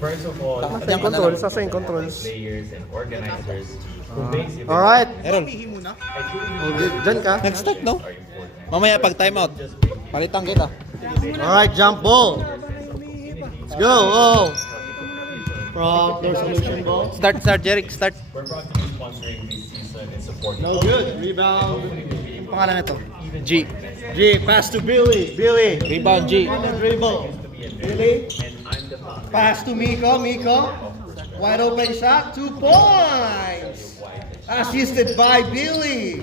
First of all, Asa yung controls? Asa yung controls? players and organizers who makes it Alright. Errol, Diyan ka. nag-start no? Mamaya pag timeout, palitan kita. Alright, jump ball. Let's go. Oh. From their solution ball. Start, Jerick, start. We're proud to be sponsoring this season and supporting No good. Rebound. Ang pangalan nito? G. G, pass to Billy. Billy. Rebound G. On the dribble. Billy. Pass to Miko. Miko. Wide open shot. 2 points. Assisted by Billy.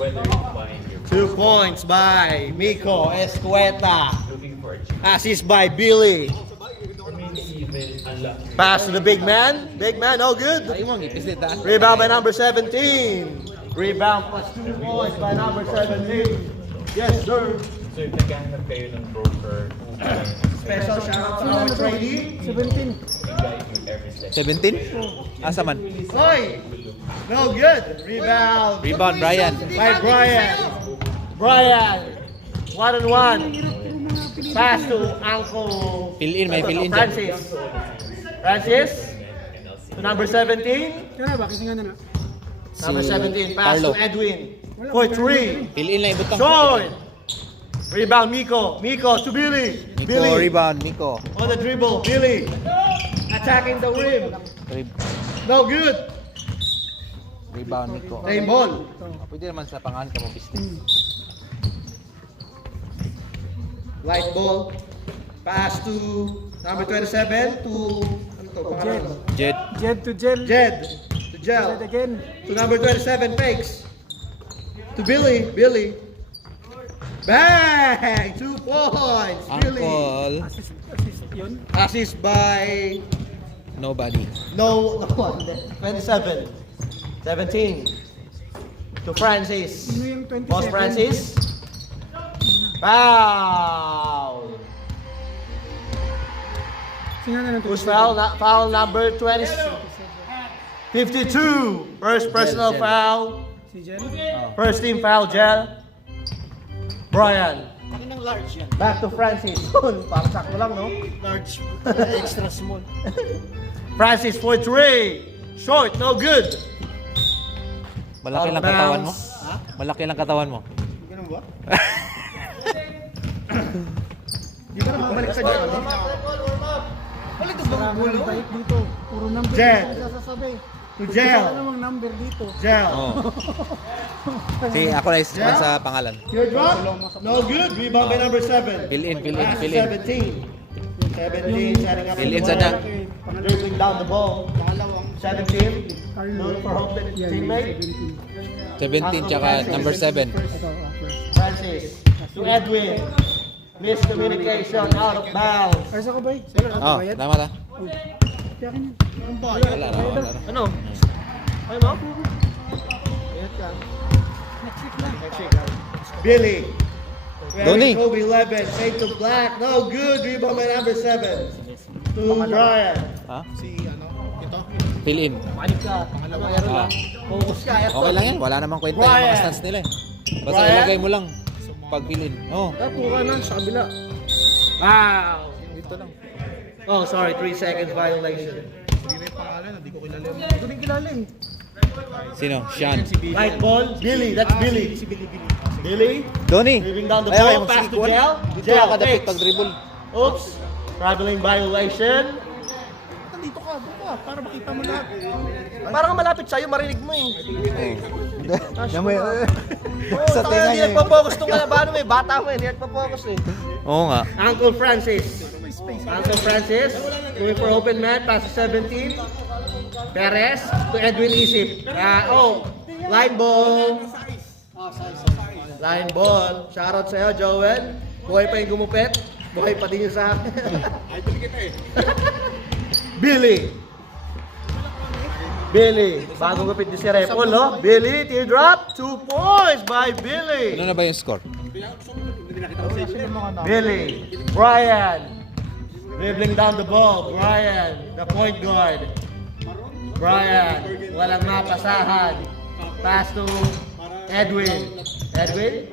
whether you find your 2 points by Miko Escueta. looking for a Assist by Billy. even unlucky. Pass to the big man. Big man, no good. Ay mo, ipisit ha. Rebound by number 17. Rebound plus 2 points by number 17. Yes, sir. So if naghahanap kayo ng broker who can Special shout out to our trainee. guide you every step. 17? Asa man? Soy. No good. Rebound. Rebound, Brian. By Brian. Brian. 1-on-1. Pass to Uncle. Fill in, may fill in dyan. Francis. Francis. To number 17. Number 17. Pass Carlo. to Edwin. For 3. Fill in lang ibutang. Short. Rebound Miko. Miko to Billy. Nico, Billy. rebound, Nico. On the dribble. Billy. Attacking the rim. No good. Rebound, Nico. Same ball. Pwede naman sa pangalan ka mo, pistin. Light ball. Pass to number 27 to ano to? Pangalan? Jet. Jed to Jel. Jed. To Jel. Jed again. To number 27 fakes. To Billy. Billy. Bang! 2 points. Billy. Uncle. Assist yun. Assist by Nobody. no 27. 17. To Francis. Sino yung 27? Boss Francis. Foul. Sino na ng Who's foul? Foul number 20. 52. First personal Jel. foul. Si Jel. First team foul, Jel. Brian. Back to Francis. Parang sakto lang, no? Large. Extra small. Francis for 3. Short, no good. Malaki lang Out of katawan mo? bounds. Malaki lang katawan mo. Ganun ba? Di ba na bumalik sa Jel? Maraming bait dito. Puro number. Jed. Ang sasasabi. To Jel. Wala namang number dito. Jel. Oh. Si ako na is Yeah. sa pangalan. Your drop? No good. Rebound by number 7. Fill in, fill in, Pass to fill in. 17. 17 setting up Fill in the sa ball. dunk. Dribbling down the ball. Pangalawang 17. Carlo. Look for home teammate. 17 tsaka number 7. Ito, first. Francis. To Edwin. Miscommunication out of bounds. Arsa ko ba? Oh, tama ta. Tiyakin yan. Wala na, wala na. Ano? Ay mo? Next week na. Billy. Donnie. Kobe 11. Fade to Black. No good. Rebound by number 7. To Brian. Ha? Fill in. Panik ka. Ah. Focus ka. Okay lang yan, wala namang kwenta yung mga Brian. stats nila eh. Basta Brian. ilagay mo lang pag fill in. Oh, Puro ka na sa kabila. Wow. dito lang. Oh, sorry. 3 seconds violation. Sino? Sean. Right ball. Billy. That's Billy. Billy. Donnie. Driving down the Ay, ball. Pass to mag-sneak Jel. one. Dito Jel. ka kadapit Fakes. pag dribble. Oops. Traveling violation. Dito ka, doon ka. Para makita mo lahat. Parang malapit sa'yo, marinig mo eh. Yan mo yun. Oh, Sa tayo, tenga hindi niya. nagpo-focus tong kalabano mo eh. Bata mo eh, hindi nagpo-focus eh. Oo nga. Uncle Francis. Uncle Francis. Going for open man. Pass to 17. Perez to Edwin Isip. Line ball. Line ball. Shoutout sa'yo, Joel. Buhay pa yung gumupit. Buhay pa din yung sa akin. Billy. Billy. Bagong gupit ni si Repol, no? Billy, teardrop. 2 points by Billy. Ano na ba yung score? Billy. Brian. Dribbling down the ball. Brian, the point guard. Brian. Walang mapasahan. Pass to Edwin. Edwin.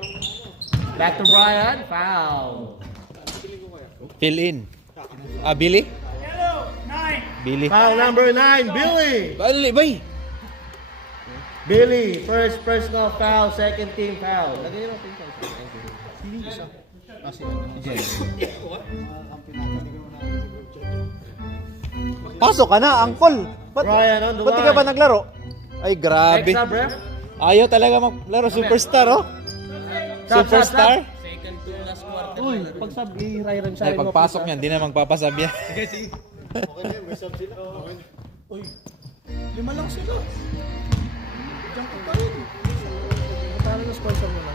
Back to Brian. Foul. Fill in. Ah, Billy? Billy. Foul number 9, Billy. Bali, bay. Billy, first personal foul, second team foul. Lagay natin ito. Sino yung isa? Si Jen. Pasok ka na, Angkol. Ryan on the Ba't di ka ba line. naglaro? Ay, grabe. Next up, ref. Ayaw talaga maglaro. Superstar, oh. Superstar. Uy, pag sub, i-rhyme sa Ay, pagpasok niyan, di na magpapasab yan. Uy, 5 lang sila. Diyan ka pa rin. Paano na sponsor mo na?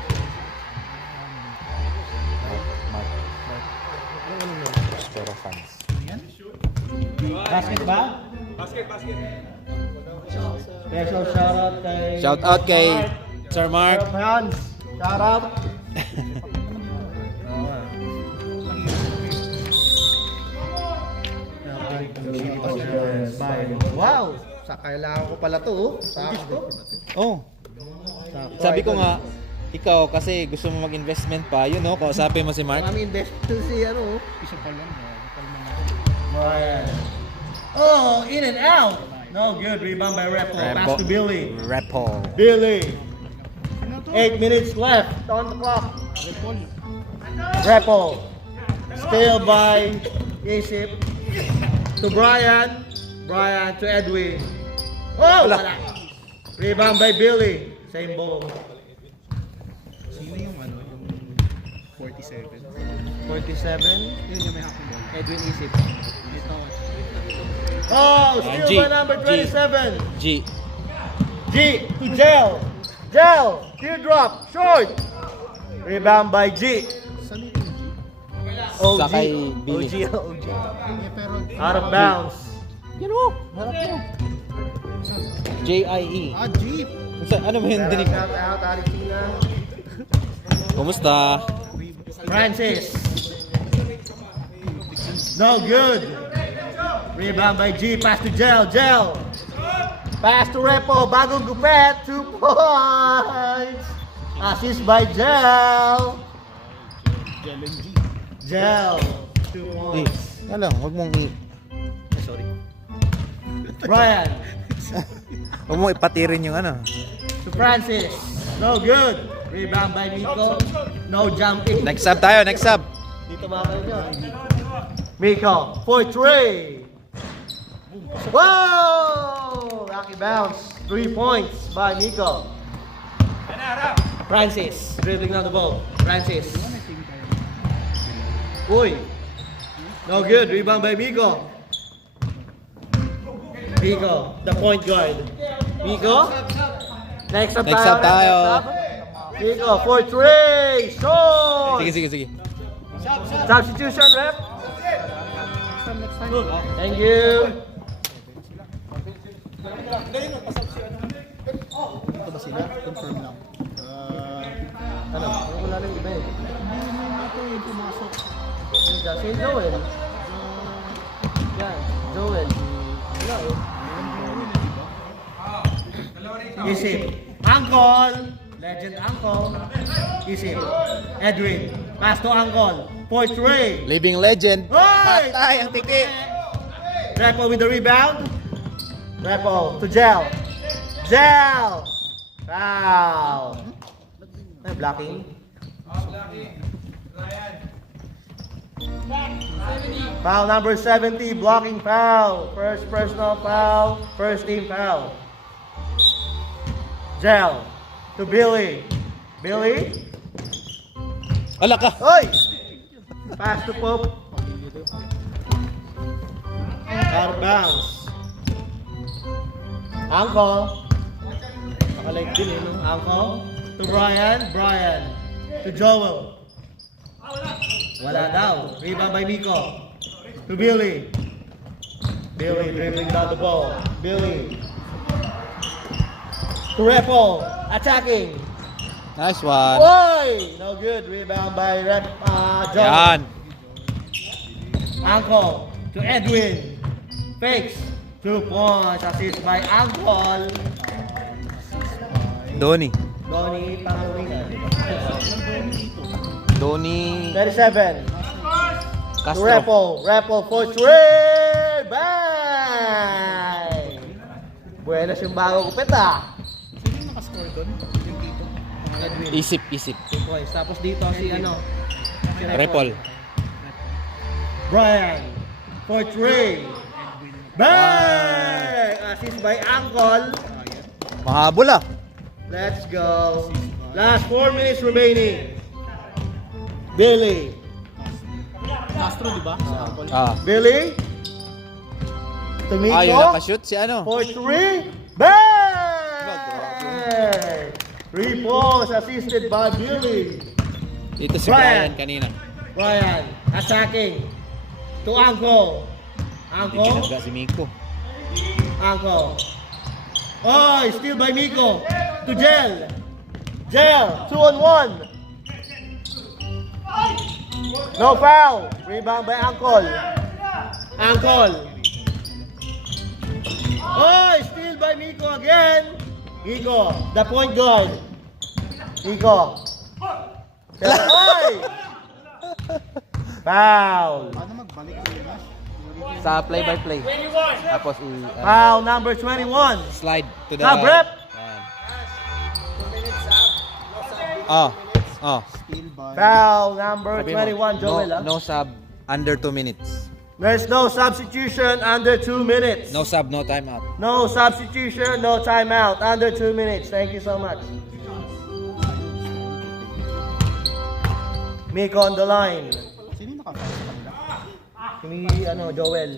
Pero fans. Basket ba? Basket. Special shoutout kay... Shout out kay Sir Mark. Hans. Shoutout. Wow! Sa kailangan ko pala to, oh. Sakto. Oh, Sakto. sabi ko nga, ikaw kasi gusto mo mag-investment pa, yun no, kausapin mo si Mark. Kami investor si ano, oh. Isa pa lang. Ryan. Oh, in and out. No good. Rebound by Repo. Pass to Billy. Repo. Billy. 8 minutes left on the clock. Repo. Steal by Isip. To Brian. Brian to Edwin. Oh, wala. Rebound by Billy. Same ball. Sino yung ano? Yung 47? 47. Yun yung may hapon ball. Edwin Isip. Ito. Oh, steal G. by number 27. G. G to Gel. Gel. Teardrop. Short. Rebound by G. Saan yung G? Sa kay Billy. OG. Pero... Out of bounds. Yan o, harap mo. J-I-E. Jeep! Ano mo yung dinig? Shout out, Argentina. Kumusta? Francis. No good. Rebound by G. Pass to Gel. Gel. Pass to Repo. Bagong gupet. 2 points. Assist by Gel. Gel and G. Gel. 2 Eh, points. alam, huwag mong Sorry. Brian. huwag mong ipatirin yung ano. To Francis. No good. Rebound by Miko. No jumping. Next sub tayo, next sub. Dito ba kayo dyan? Miko. For 3. Whoa! Rocky bounce. 3 points by Miko. Francis. Dribbling down the ball. Francis. Uy. No good. Rebound by Miko. Miko. The point guard. Miko. Next up Next up tayo. Miko. For 3. Short. Sige. Substitution, rep. Next time. Thank you. Dito ba sila? Confirm lang. Ano? Wala nang iba eh. Ito yung pumasok. Si Joel. Yan. Joel. Wala eh. Isip. Angkol. Legend Angkol. Isip. Edwin. Pass to Angkol. For 3. Living legend. Hoy! Patay ang tiki. Repo with the rebound. Repo to Gel. Gel! Foul! Ay, blocking. Foul number 70, blocking foul. First personal foul, first team foul. Gel to Billy. Billy? Wala ka. Hoy! Pass to Pope. Out of bounds. Angkol. Nakalike din eh, no? Angkol. To Brian. Brian. To Joel. Wala daw. Rebound by Miko. To Billy. Billy dribbling down the ball. Billy. To Repo. Attacking. Nice one. Oy! No good. Rebound by Joel. Yan. Angkol to Edwin. Fakes. 2 points. Assist by Angkol. Donnie. Donnie Pangilinan. Donnie 37. To Castro. Repo. Repo for 3. Bang! Pares yung bago kupit ah. Sino yung nakascore doon? Yung dito. Edwin. Isip. 2 points. Tapos dito si ano? Si Repol. Brian. For 3. Bang! Assist by Angkol. Mahabol ah. Let's go. Last 4 minutes remaining. Billy. Castro, di ba? Sa Apple. Ah. Billy. Tumiko. Ah, yung nakashoot si ano? For 3. Bang! 3 points assisted by Billy. Dito si Brian. Brian kanina. Brian attacking to Angkol. Angkol. Ginagawa si Miko. Angkol. Oh, still by Miko. To Gel. Gel. 2-on-1. No foul. Rebound by Angkol. Angkol. Oh, still by Miko again. Miko, the point guard. Miko. Oy! Foul. Paano magbalik ko yun? Sa play-by-play. Tapos Foul number 21. slide to the... Top rep. Oh. Steal by... Foul number Sabi mo, 21, Joel. No sub under 2 minutes. There's no substitution under 2 minutes. No sub, no timeout. No substitution, no timeout. Under 2 minutes. Thank you so much. Miko on the line. Sino yung nakafoul sa kanila? Kami, Joel.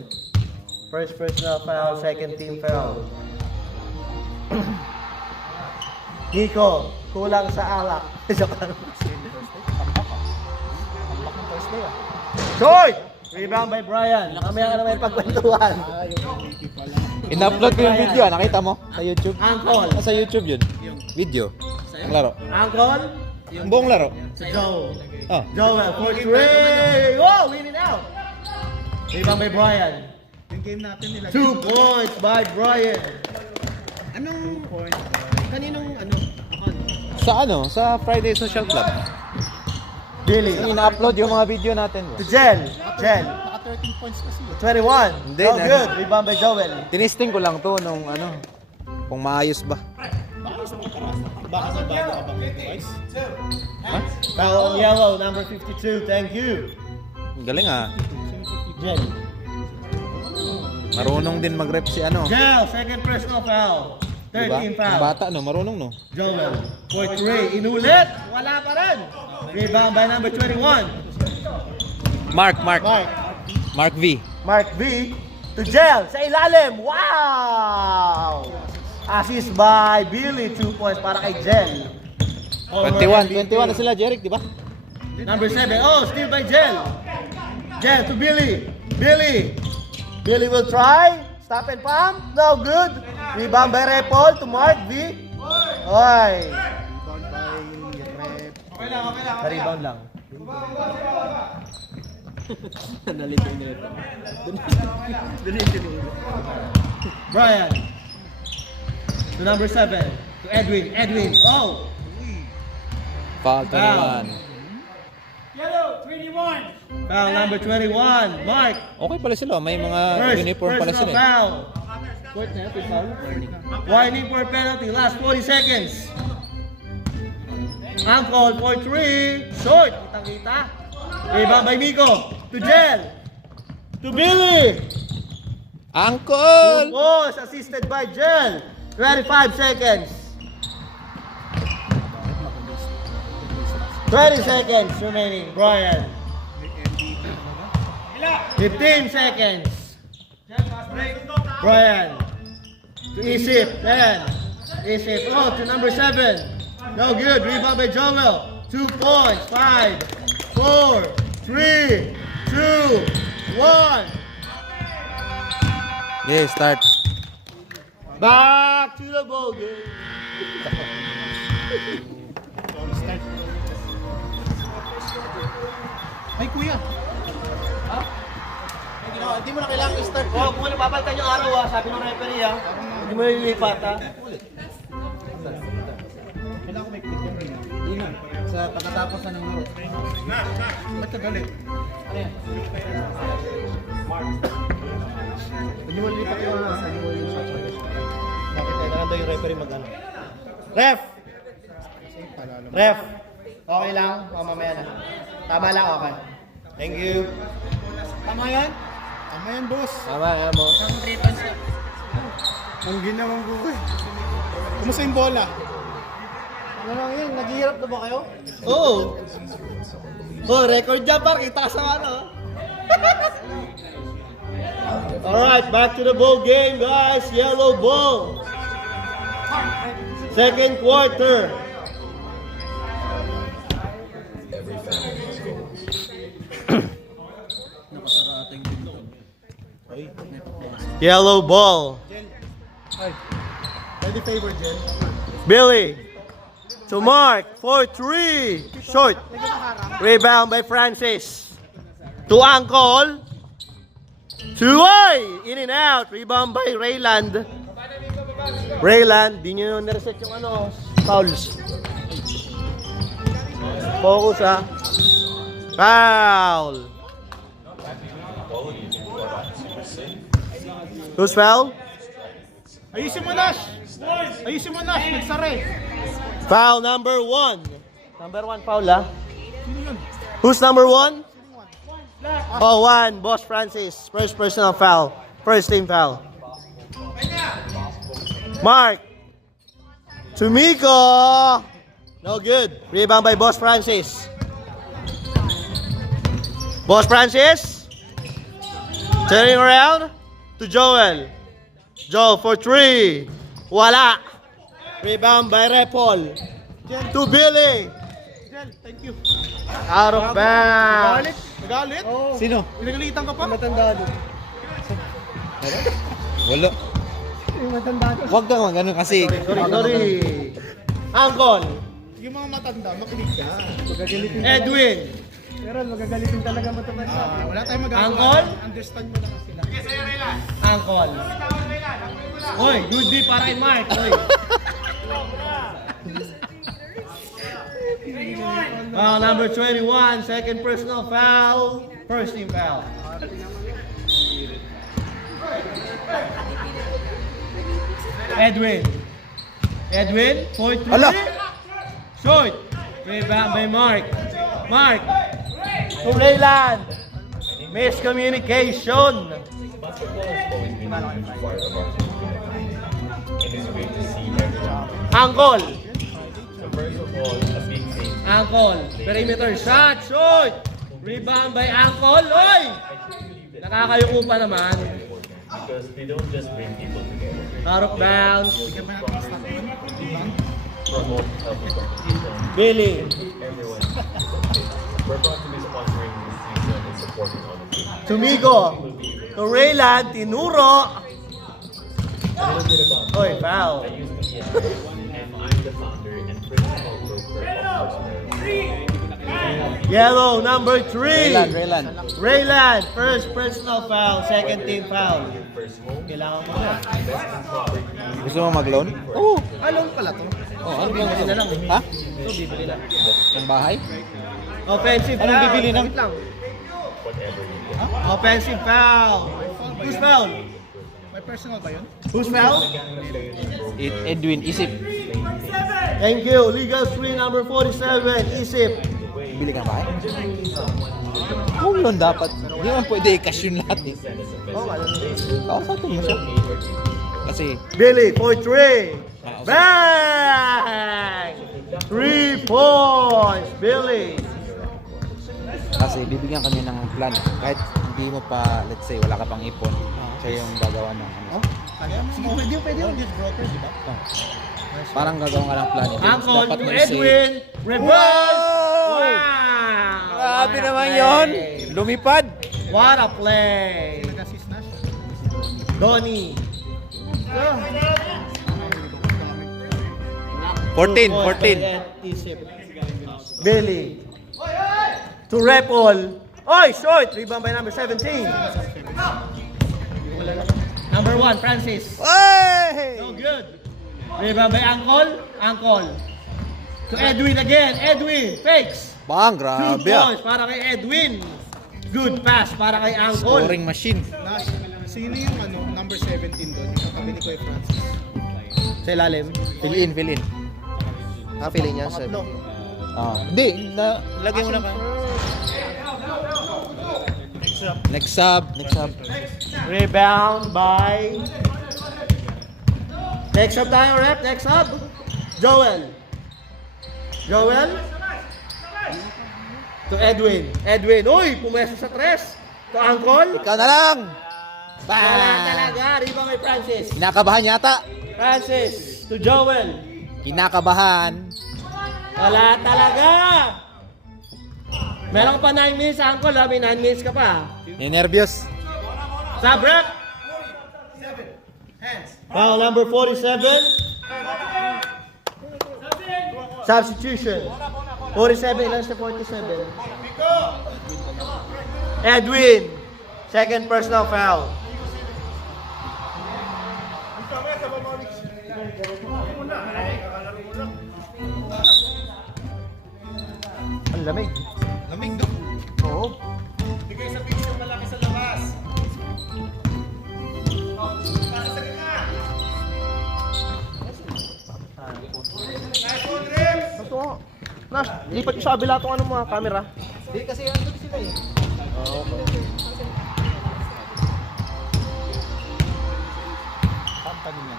First personal foul, second team foul. Miko, kulang sa alak. Joke lang. Short! Rebound by Brian. Mamaya ka naman pagkwentuhan. In-upload ko yung video, nakita mo? Sa YouTube? Angkol. Sa YouTube yun. Video. Ang laro. Angkol. Ang buong laro. Sa Joe. Oh. Joel for 3. Whoa, winning out. Rebound by Brian. Yung game natin nila. 2 points by Brian. Anong point? Kaninong account? Sa Sa Friday Social Club. Billy. Yung ina-upload yung mga video natin. To Jen. Naka 13 points kasi. 21. Hindi, Oh, na- good. Rebound by Joel. Tinisting ko lang to nung kung maayos ba. Baka sa bago ka bang device? Foul on yellow, number 52. Thank you. Galing ah. Jen. Marunong din mag-rep si Jel, second personal foul. 13 Diba? Ang foul. bata marunong no. Joel for 3. Inulit. Wala pa rin. Rebound by number 21. Mark Mark V. Mark V. To Jel. Sa ilalim. Wow! Assist by Billy. 2 points para kay Jel. 21 na sila, Jeric, di ba? Number 7. Oh, steal by Jel. Jel to Billy. Billy will try. Stop and pump. No good. Rebound by Repol to Mark V. Oy. Rebound by Rep. Rebound lang. Brian. To number 7. To Edwin. Oh. Foul 21. Foul number 21. Mark. Okay pala sila, may mga uniform pala Personal sila. eh. foul. Warning for penalty. Last 40 seconds. Angkol for 3. Short. Kitang-kita. Rebound by Miko. To Jel. To Billy. Angkol! Was assisted by Jel. 25 seconds. 20 seconds remaining. Brian. 15 seconds. Brian. To Isip. 10. Isip. Oh, to number 7. No good. Rebound by Joel. 2 points. 5, 4, 3, 2, 1. Yeah, start. Back to the ball game. Ay, kuya! Hindi mo na kailangan i-start. Oh, kung ano, papalitan yung araw sabi ng referee Hindi mo nililipat Kailangan ko may click yung ring. Hindi na. Sa pagkatapos na ng laro. Ba't ka galit? Hindi mo nililipat yung Hindi mo nililipat yung to yung referee mag-ano. Ref! Ref! Okay lang? O, mamaya na. Tama lang, okay. Thank you. Tama yan? Tama yan, boss. Tama, yan mo. Ang ginawang buhay. Kumusta yung bola? Ano lang yan? Naghihirap na ba kayo? Oo. Oh, record dyan, par. Kita ka sa ano. Alright, back to the ball game, guys. Yellow ball. Second quarter. Yellow ball. Pwede favor, Jen. Billy to Mark for 3. Short. Rebound by Francis. To Angkol. To Oy! In and out. Rebound by Rayland. Rayland, di nyo nireset yung ano, fouls. Focus ha. Foul. Who's foul? Ayusin mo, Nash! Ayusin mo, Nash! Nagsara eh. Foul number 1. Number 1 foul ha. Who's number 1? Oh, 1. Boss Francis. First personal foul. First team foul. Mark. To Miko. No good. Rebound by Boss Francis. Boss Francis. Turning around to Joel. Joel for 3. Wala. Rebound by Repol. To Billy. Jen, thank you. Out of bounds. Nagalit? Nagalit? Oo. Sino? Pinagalitan ka pa? Matanda doon. Wala. Huwag kang ganun kasi. Sorry. Angkol. Yung mga matanda, makinig ka. Edwin. Pero magagalitin talaga matanda. Wala tayong magagawa. Angkol? Understand mo lang sila. Angkol. Oy, good day para kay Mark. Oy. Foul number 21, second personal foul, first team foul. Edwin. Edwin, point 3. Ala! Short. Rebound by Mark. Mark. To Rayland. Miscommunication. Basketball has always been a huge part of our community. It is great to see everyone. Angkol. So first of all, a big thank you. Angkol. Perimeter shot. Shoot. Rebound by Angkol. Oy! Nakakayuko pa naman. Because we don't just bring people together. Out of bounds. Promote healthy competition. Billy. Everyone. We're proud to be sponsoring this season and supporting all of you. Tumigo. To Rayland. Tinuro. A little bit about Oy, foul. I used to be a and I'm the founder and principal broker of Personal. Yellow number 3. Rayland. Rayland. First personal foul. Second team foul. First home, Kailangan mo. investment property, Gusto mo mag-loan? Oo. Alone pala to. Oh, ano bang gusto na lang. Ha? Ito, bibili na. Ng bahay? Offensive foul. Anong bibili ng? Wait lang. whatever you get. Offensive foul. Who's foul? May personal ba yun? Who's foul? Edwin, isip. Thank you. Legal screen number 47. Isip. Bili ka ng bahay? Home loan dapat. Hindi man pwede i-cash yun lahat eh. Kausapin mo siya. Kasi, Billy for 3. Bang! 3 points. Billy. bibigyan kami ng plan. Kahit hindi mo pa, let's say, wala ka pang ipon. Siya yung gagawa ng ano. Pwede yung gift broker, di ba? Oh. Parang gagawin ka ng plan. Angkol Dapat to may say. Edwin. Reverse. Wow! Wow! Grabe What a naman play. yon. Lumipad. What a play. Nag-assist na siya. Donnie. 14. Isip. Billy. To Repol. Oy, short. Rebound by number 17. Number 1, Francis. Hey! No good. Rebound by Angkol. To Edwin again. Edwin. Fakes. Bang, 2 grabe ah. points para kay Edwin. Good pass para kay Angkol. Scoring machine. Nash, sino yung number 17 doon? Yung katabi ni Kuya Francis. Sa ilalim. Fill in, fill in. Feeling niya, 7. Hindi, lagay mo na ka. Next sub. Rebound by... Next up tayo, rep. Next up. Joel. To Edwin. Uy, pumeso sa tres. To Angkol. Ikaw na lang. Wala talaga. Rebound by Francis. Kinakabahan yata. Francis. To Joel. Kinakabahan. Wala talaga. Meron pa 9 minutes, Angkol. May 9 minutes ka pa. Nervyos. Sub rep. Foul number 47. Substitution. 47 lang sa 47. Edwin. Second personal foul. Ang lamig. Lamig doon. Oo. Bigay sa pitch yung malaki sa labas. Pasa sa gitna. Nice one, Rips. Ito nga. Nas, lipat ko sa kabila itong ano mga camera. Hindi kasi andun sila eh. Company na.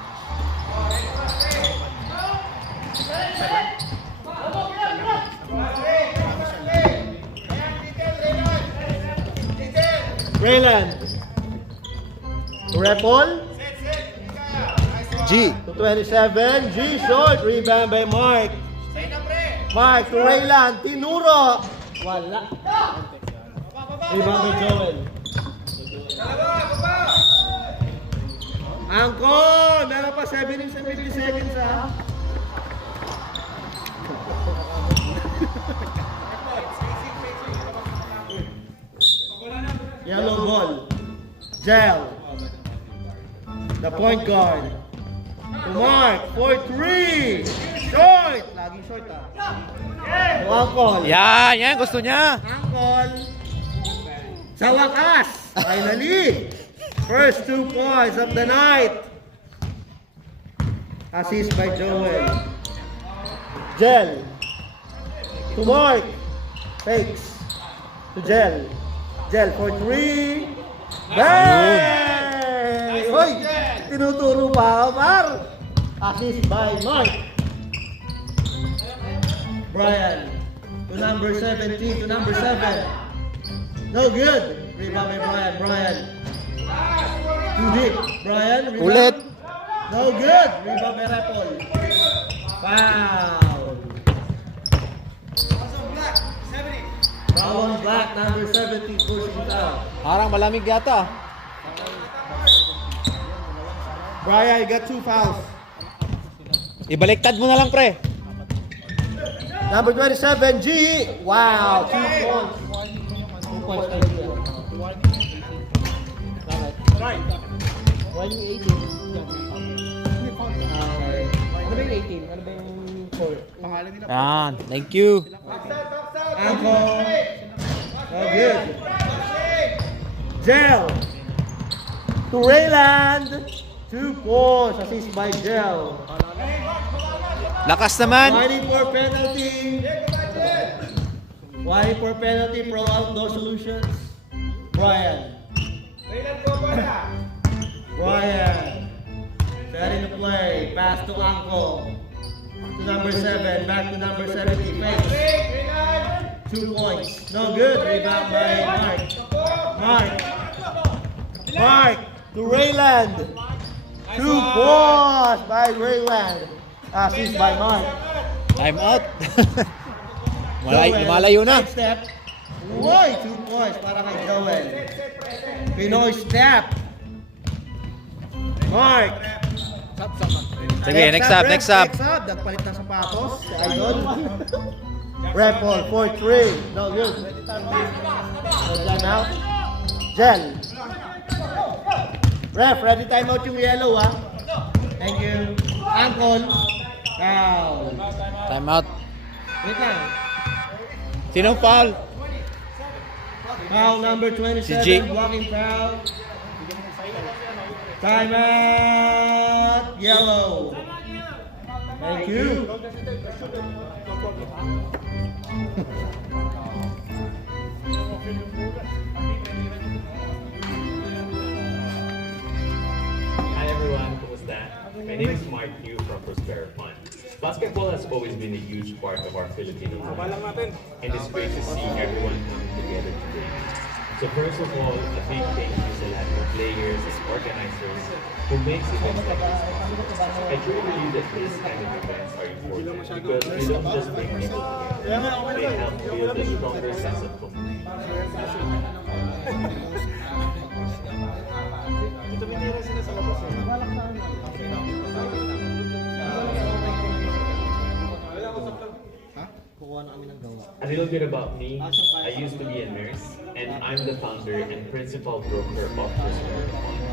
Raylan. Repol. G. To 27. G short. Rebound by Mark. Mark to Raylan. Tinuro. Wala. Rebound by Joel. Angkol! Meron pa 7 minutes and 50 seconds ha. Yellow ball. Gel. The point guard. To Mark. 4-3. Short. Laging short ha. To Angkol. Yan, gusto niya. Angkol. Sa wakas. Finally. First 2 points of the night. Assist by Joel. Gel. To Mark. Fakes. To Gel. Gel for 3. Bang! Hoy! Tinuturo pa ako, par. Assist by Mark. Brian. To number 17. To number 7. No good. Rebound by Brian. Too deep. Brian. Rebound. Ulit. No good. Rebound by Repol. Foul. Foul on Black. Number 17. Pushing down. Parang malamig yata. Brian, you got 2 fouls. Ibaliktad mo na lang, pre. Number 27, G. Wow, 2 points. 2 points kay G. Bakit? 118. Ano ba yung 18? Ano ba yung 4? Pangalan nila. Yan, thank you. Angko. Oh, good. Gel. To Rayland. 2 points. Assist by Gel. Lakas naman. Waiting for penalty. Waiting for penalty. Pro outdoor solutions. Brian. Brian. Setting the play. Pass to Angko. To number 7. Back to number 70. Fakes. 2 points. No good. Rebound by Mark. Mark. To Rayland. 2 points by Rayland. Assist by Mark. Time out. Malayo na. Side step. Uy, 2 points para kay Joel. Pinoy step. Mark. Sige, next up. Next up. Nagpalit ng sapatos. Si Idol. Repol, 4-3. No good. Time out. Gel. Ref, ready time out yung yellow ha. Thank you. Angkol. Foul. Time out. Wait lang. Sinong foul? Foul number 27. Si G. Blocking foul. Time out. Yellow. Thank you. Hi everyone, kumusta? My name is Mark Yu from Prospero Fund. Basketball has always been a huge part of our Filipino life, and it's great to see everyone coming together today. So first of all, a big thank you to lahat of players and organizers who makes events like this possible. I truly believe that this kind of events are important because they don't just bring people together, they help build a stronger sense of community. Kukuha na kami ng gawa. A little bit about me. I used to be a nurse, and I'm the founder and principal broker of Prospero Fund.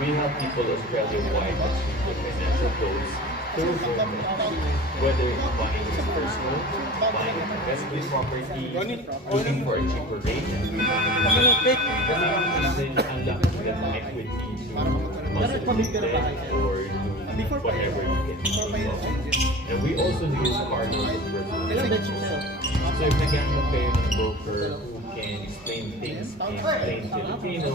We help people Australia-wide achieve their financial goals through home loans, whether it's buying a first home, buying an investment property, looking for a cheaper rate, using unlock the equity to possibly debt or do whatever you can think of. And we also use our loans for personal. So if naghahanap kayo ng broker who can explain things in plain Filipino,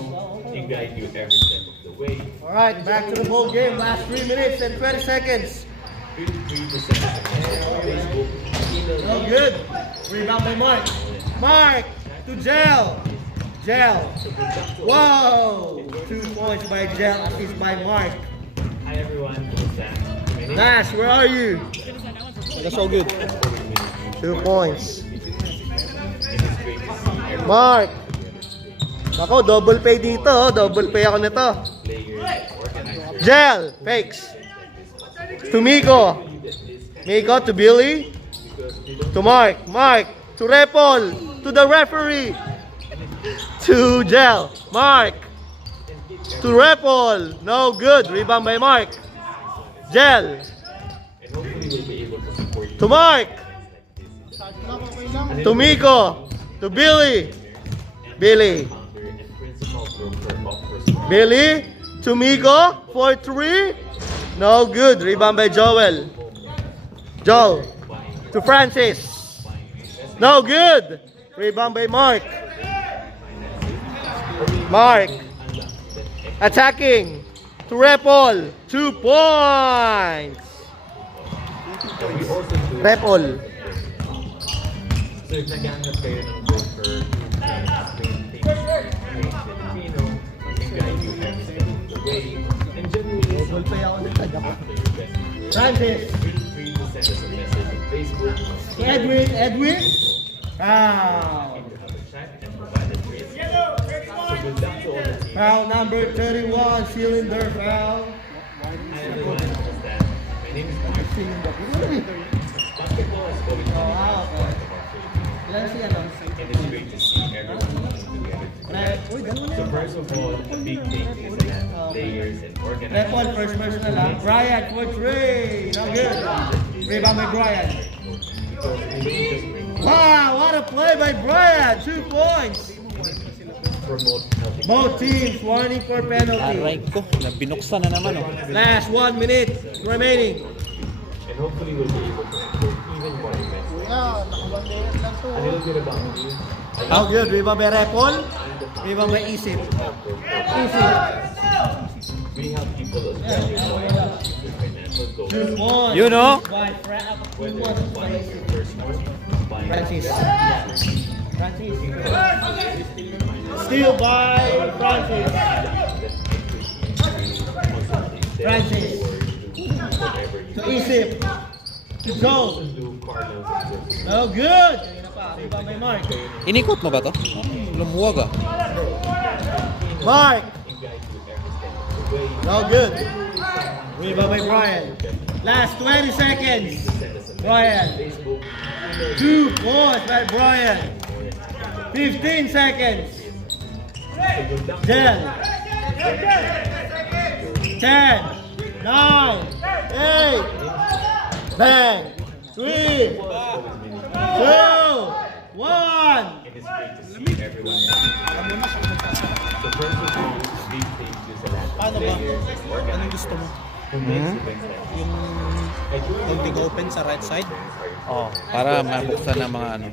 he guide you every step of the way. Alright, back to the ball game. Last 3 minutes and 20 seconds. Feel free to send us a message on Facebook, email Oh, me. good. Rebound by Mark. Mark to Gel. Gel. Wow. 2 points by Gel. Assist by Mark. Hi everyone, kumusta? My name Nash, where are you? That's so good. is Owen Minute. 2 points. It is great to see everyone Mark. Ako, double pay dito. Oh. Double pay ako nito. players, organizers. Gel. Fakes. To Miko. Miko to Billy. To Mark. Mark. To Repol. To the referee. To Gel. Mark. To Repol. No good. Rebound by Mark. Gel. And hopefully we'll be able to support you. To Mark. And To Miko. To Billy. Billy. founder and principal broker of Prospero. Billy. To Miko. For 3. No good. Rebound by Joel. Joel. To Francis. No good. Rebound by Mark. Mark. Attacking. To Repol. 2 points. And we also do Repol. So if naghahanap kayo ng broker who can explain things in Filipino, and guide you every step of the way, and generally pay ako will look after your best interest, Francis. feel free to send us a message on Facebook, Edwin. Edwin. Ah. to have a chat and provide a trace. So good luck to all the team. Foul number 31. Cylinder foul. Hi everyone, kumusta? My name is Mark. Basketball has always been a Wow. huge part of our Filipino Ilan si ano? and it's great to see everyone coming together today. Uy, ganun So first of all, a big thank you to the players and organizers. Repol, first person na lang. Brian for 3. No good. Rebound by Brian. Because we don't just bring Wow, what a play by Brian. 2 points. promote healthy Both teams warning for penalty. Aray ko, binuksan na naman oh. Last 1 minute remaining. and hopefully we'll be able to support even more events. A little bit about me. How good? Rebound by Repol. Rebound by Isip. Isip. We help people Australia-wide achieve their financial goals. 2 points. You know? By Whether it's buying your first home, buying Francis. Francis. looking for a realistic finance, Steal by Francis. Francis. whatever you To Isip. To Joel. do car loans and personal. No good. Kanina pa. Rebound by Mark. Inikot mo ba to? Lumuwag ah. Mark. And guide you every step of the way. No good. Rebound by Brian. Last 20 seconds. Brian. Facebook, 2 points by Brian. 15 seconds. Then 10, 9, 8, bang, 3, 2, 1. it is great to see everyone. So first of all, big thank you sa lahat ng players and organizers. who makes events like this. Yung I truly holding believe open sa right side. Oh, para mabuksan ng mga ano.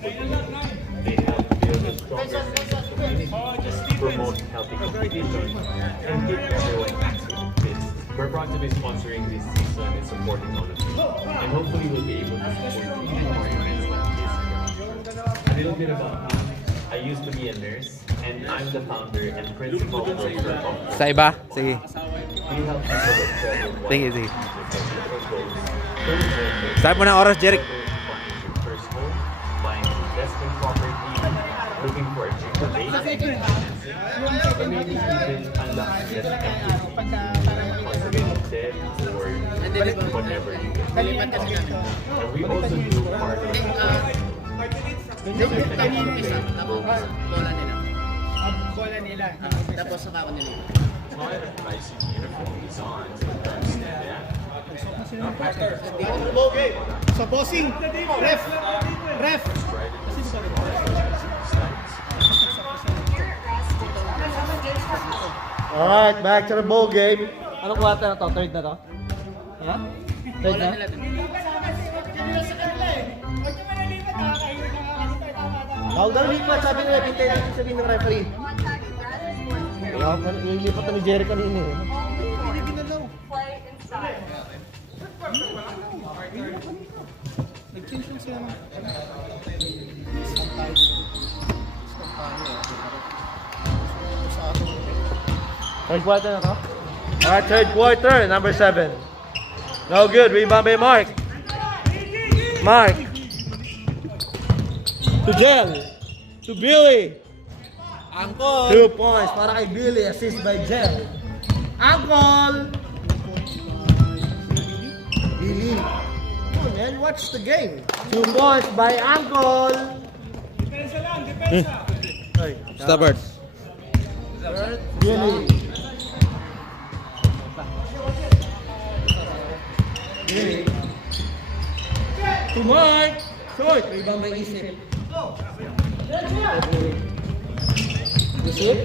they help build a stronger sense of community, promote healthy competition, and keep everyone active and fit. We're proud to be sponsoring this season and supporting all of you. And hopefully we'll be able to support even more events like this in the future. A little bit about me. I used to be a nurse, and I'm the founder and principal broker of Sa iba? Sige. We help people that travel Sige, sige. First Start mo ng oras, Jeric. buying your first home, buying investment property, looking for a cheaper rate, or maybe even unlocking that empty possibility of debt or whatever you do. And we also do part of Bola nila. Tapos sa ako nila. nice uniform designs. Yeah. Sa bossing. Ref. Ref. Alright, back to the bowl game. Anong quarter na to? Third na to? Ha? Third na? Huwag daw lipat, sabi nila, pintay natin sabihin ng referee. Yung lipat na ni Jerry kanina eh. Nag-change lang sila ng... Third quarter na to? Alright, third quarter, number 7. No good, rebound by Mark. Mark. To Jel. To Billy. Angkol. 2 points para kay Billy, assist by Jel. Uncle. Billy. Come on, man, watch the game. 2 points by Uncle. Ay, Stubborn. Billy. Billy. To Mark. Short. Rebound by Isip. Isip.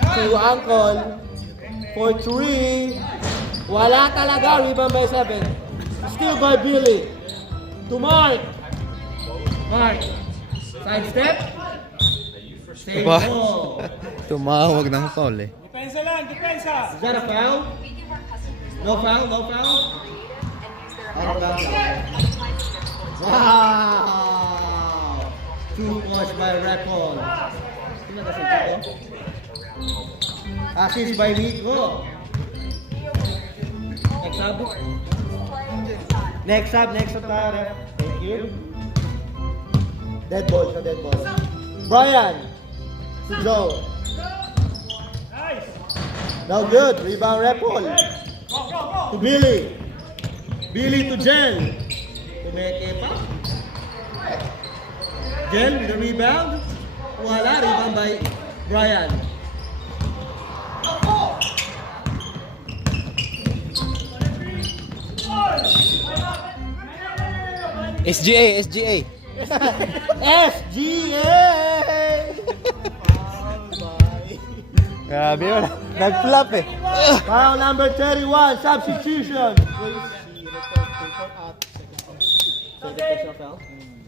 To Uncle. For 3. Wala talaga. Rebound by 7. Still by Billy. To Mark. Mark. Side step. Save Ba? ball. Tumawag ng foul eh. Depensa lang, depensa. Is that a foul? No foul, no foul? Wow! 2 points by Repol. Sino kasi ito? Assist by Rico. Next up tayo, ref. Thank you. Dead ball, sa dead ball. Brian. To Joe. No good. Rebound Repol. To Billy. Billy to Jen. Tumeke pa. Jen with the rebound. Wala. Rebound by Brian. SGA, SGA. SGA! Grabe yun. Nag-flop eh. Foul number 31. Substitution.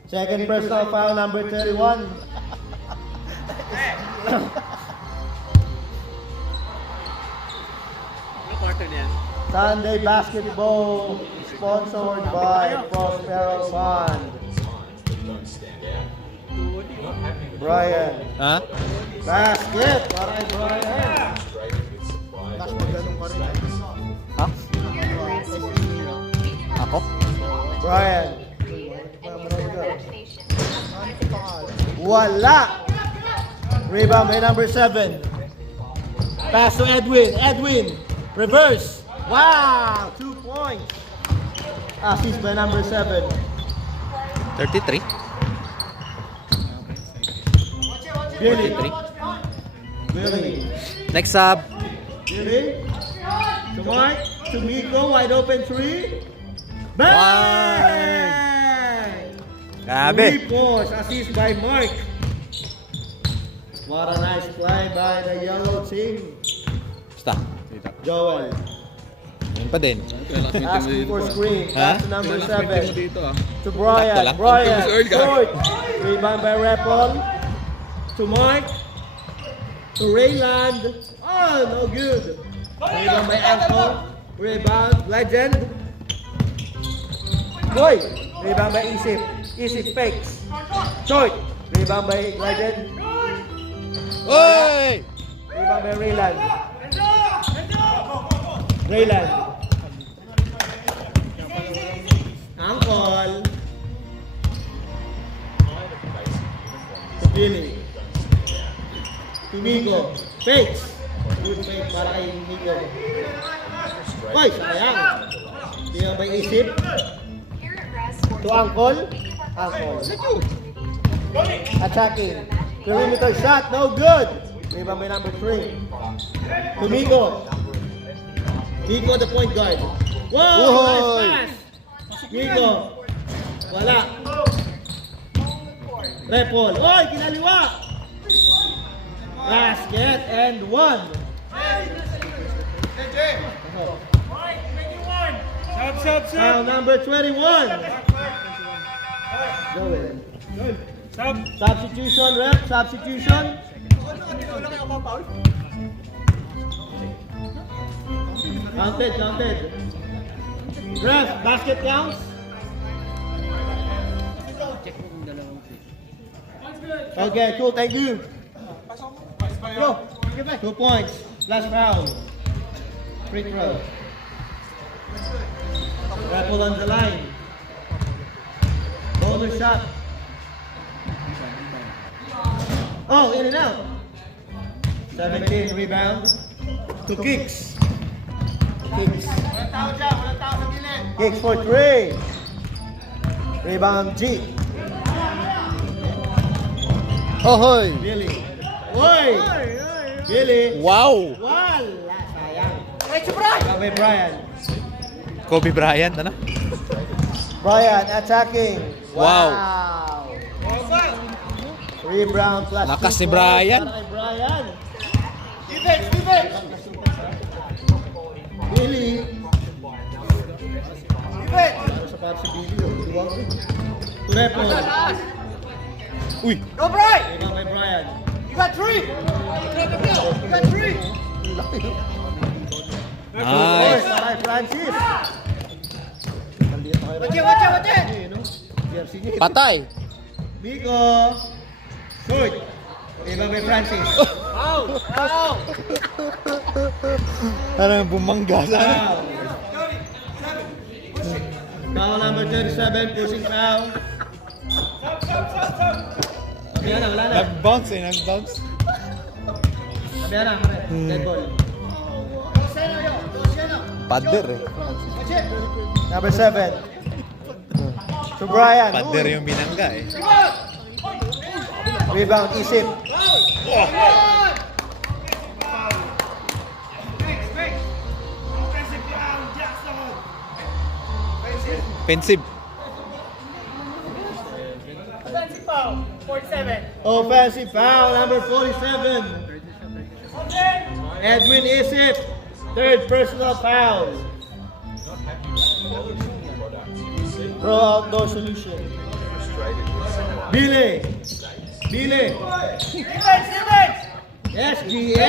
Second personal foul number 31. Sunday basketball sponsored by Prospero Fund. Brian. Ha? Basket para kay Brian. Ha? Ako? Brian. Wala. Rebound by number 7. Pass to Edwin. Edwin. Reverse. Wow. 2 points. Assist by number 7. 33? Billy. 33? Billy. Next sub. Billy. To Mark. To Miko. Wide open 3. Bang! Grabe. 3 points. Assist by Mark. What a nice play by the yellow team. Basta. Joel. Pa din. Asking for screen. Ha? Pass to number 7. Dito ah. To Brian. Sakto lang. Brian. Thomas Earl, Short. Rebound by Repol. To Mark. To Rayland. Oh, no good. Rebound by Alco. Rebound. Legend. Boy. Rebound by Isip. Isip fakes. Short. Rebound by Legend. Oy! Rebound by Rayland. Rayland. Angkol. To Billy. To Miko. Fakes. Good fake para kay Miko. Ay, sayang. Tingnan ba yung isip? To Angkol. Angkol. Attacking. Perimeter shot. No good. Rebound by number 3. To Miko. Miko the point guard. Wow! Uhoy! Nice pass! Miko. Wala. Repol. Oy! Kinaliwa! Basket and 1. Foul number 21. Joel. Substitution, rep. Substitution. Counted, counted. Ref, basket counts. Okay, cool, thank you. Go, 2 points. Last round. Free throw. Rappel on the line. Boulder shot. Oh, in and out. 17 rebound. To kicks. Kicks. Kicks for 3. Rebound G. Ohoy! Billy. Oy! Billy. Wow! Wala. Sayang. Kami Brian. Kobe Bryant, ano? Brian attacking. Wow. Rebound plus Lakas 2 ni Brian. points para kay Brian. Defense. Billy. Defense. Sa para si Billy. Tuwang rin. Repol. Uy! Go Brian! Rebound by Brian. You got 3. You got 3. Nice! Para kay Francis. Watch it. Jersey niya. Patay! Miko. Short. Rebound by Francis. Parang bumangga sa ano? Foul. Foul number 37, pushing foul. Sabihan na, wala na. Nag-bounce eh, nag-bounce. Sabihan na, pare. Dead ball. Pader eh. Number 7. To Brian. Pader Uy. yung binangga eh. Rebound, Isip. Pensive. Offensive foul, number 47. Edwin Isip. Third personal foul. Throw outdoor solution. Billy. Billy. SGA.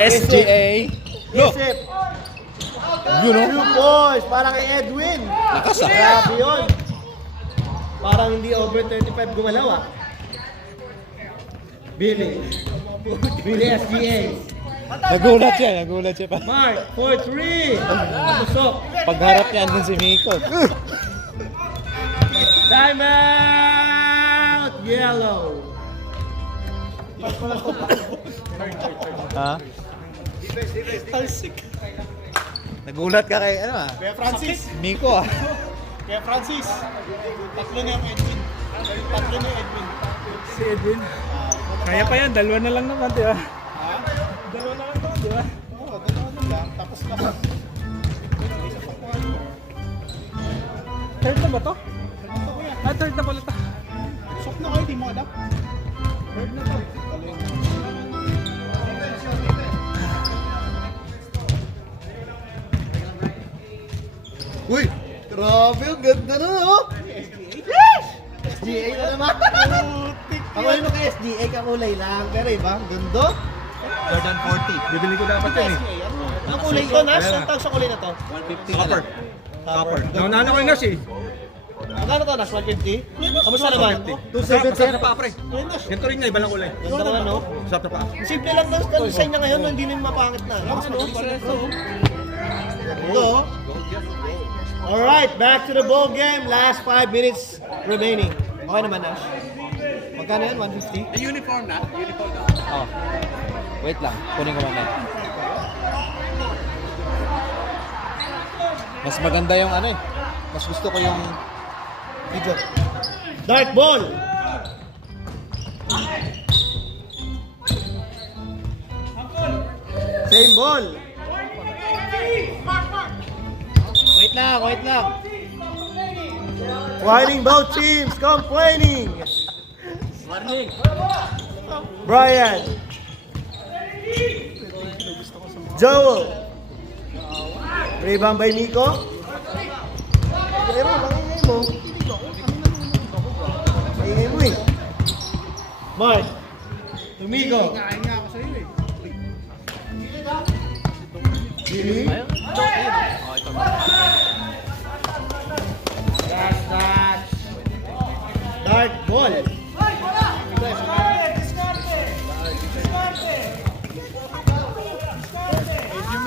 SGA. Look! Isip. Yun o. 2 points para kay Edwin. Lakas ah. Grabe yun. Parang hindi over 35 gumalaw ah. Billy. Billy SGA. Nagulat siya pa. Mark, 4-3. Tusok. Pagharap niya andun si Miko. Timeout! Yellow. Ha? Nagulat ka kay ano ah? Kaya Francis. Miko ah. Kaya Francis. Tatlo niya ang Edwin. Tatlo niya Edwin. Si Edwin. Kaya pa yan, dalawa na lang naman, di ba? Dalawa na lang naman, di ba? Oo, dalawa na lang. Tapos lakas. Isa pa po ano. Third na ba to? Ano ko yan? Ah, third na pala to. Sok na kayo, di mo alam. Third na to. Talo yun. Grabe, ang ganda na, oh! Yes! SGA na naman! Ako yun kay SGA, kakulay lang. Pero iba, ang ganda. Jordan 40. Bibili ko dapat yan eh. Ang kulay ito, Nas? Ang tawag sa kulay na to? 150 na lang. Copper. Naunala ko yung Nas eh. Magkano to, Nas? 150? Kamusta naman? 270 na pa, pre. Ayun, Nas. Ganito rin niya, ibang kulay. Ganda naman, no? Sarap na pa. Simple lang ng design niya ngayon, hindi na mapangit na. Ito. Alright, back to the ball game. Last 5 minutes remaining. Okay naman, Nash. Magkano yan? 150? Uniform na? Uniform na. Oh. Wait lang, kunin ko mamaya. Mas maganda yung ano eh. Mas gusto ko yung Video. Dart ball. Same ball. Wait lang, wait lang. Whining both teams, complaining. Warning. Brian. Joel. Rebound by Nico. Pero mangingay mo. Mangingay mo eh. Mark. Tumigo. Kain nga ako sa'yo eh. Billy. Dash. Dart ball.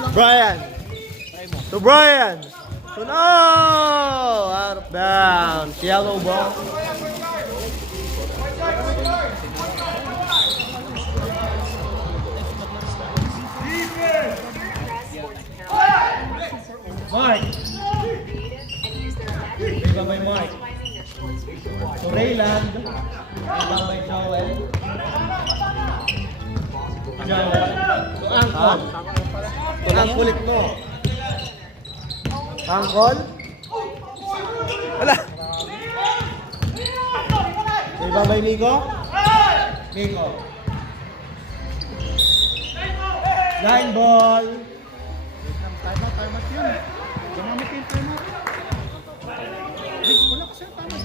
Brian. To Brian. So no! Out of bounds. Yellow ball. Mark. Rebound by Mark. To Rayland. Rebound by Joel. Joel. To Angkol. Ang kulit mo. Angkol. wala. Rebound by Nico. Nico. Line ball. Time out yun. Gumamit yung time out. Wala kasi yung time out.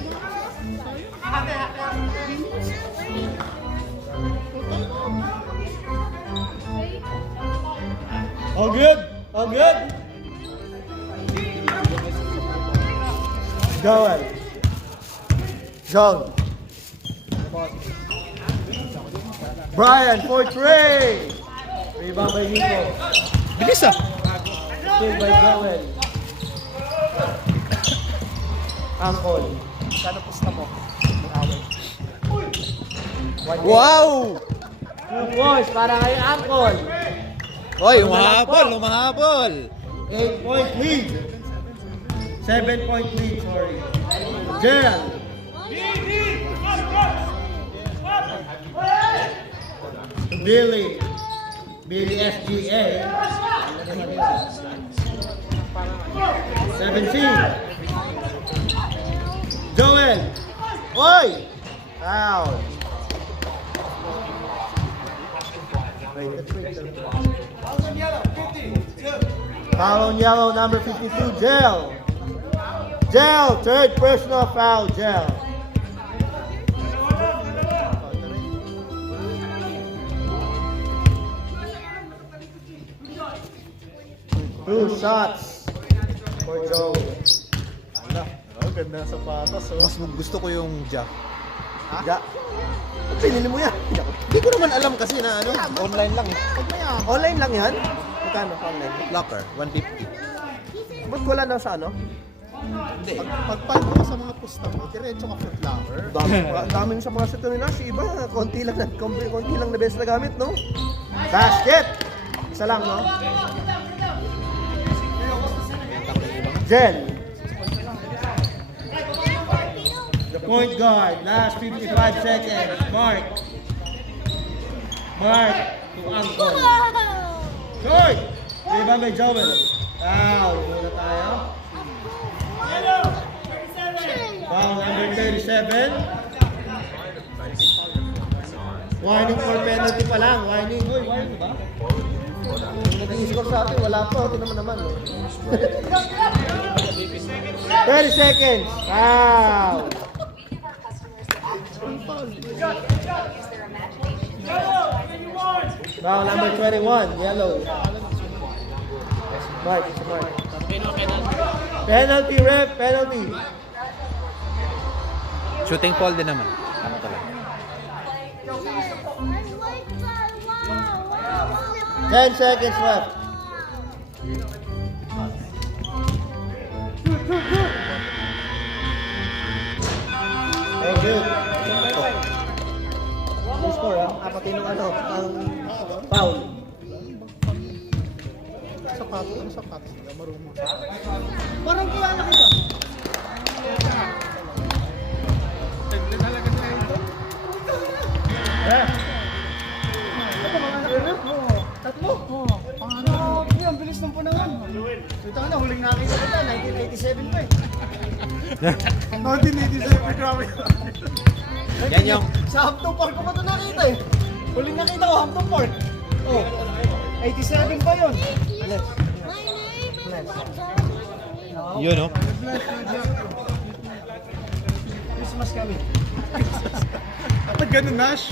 All good. All good. Joel. John. Brian for 3. Rebound by Nico. Bilis ah. Kill by Joel. Angkol. Kano pusta mo? Wow! 2 points para kay Angkol. Oy, umahabol, umahabol. 8-point lead. 7-point lead, sorry. Jel. Billy. Billy SGA. 17. Joel. Oy! Foul. Foul on yellow, number 52, Gel. Gel, third personal foul, Gel. Two shots for Joe. Oh, ganda ng sapatos, oh. Mas gusto ko yung Ja. Ja. Pinili mo yan. Hindi ko naman alam kasi na ano, online lang eh. Online lang yan? Magkano sa online? Locker, 150. Ba't wala na sa ano? Hindi. Pag-find mo sa mga pusta mo, diretso ka foot locker. Dami sa mga set ni Nash. Iba, konti lang na best na gamit, no? Basket! Isa lang, no? Jen. The point guard, last 55 seconds. Mark. Mark to Angkol. Short! Rebound by Joel. Foul. Muna tayo. Foul number 37. Warning for penalty pa lang. Warning. Uy, warning ba? Nag-i-score sa atin, wala pa. Ito naman. No? 30 seconds. Foul. Foul number 21. Yellow. Mark. It's a mark. Penalty, ref. Penalty. Shooting foul din naman. Tama talaga. 10 seconds left. Thank you. Yung score, apatin ng ang foul. Sapatos, ano sapatos? Marunong. Parang kaya nakita. Tagli talaga na ito. Tatlo? Oo. Ang bilis ng panahon. Ito na, huling nakita kita, 1987 pa eh. 1987, grabe. Yan yung Sa Hampton Park ko pa ito nakita eh. Huling nakita ko, Hampton Park. Oh, 87 pa yun. yun, no? Christmas kami. At ganun, Nash.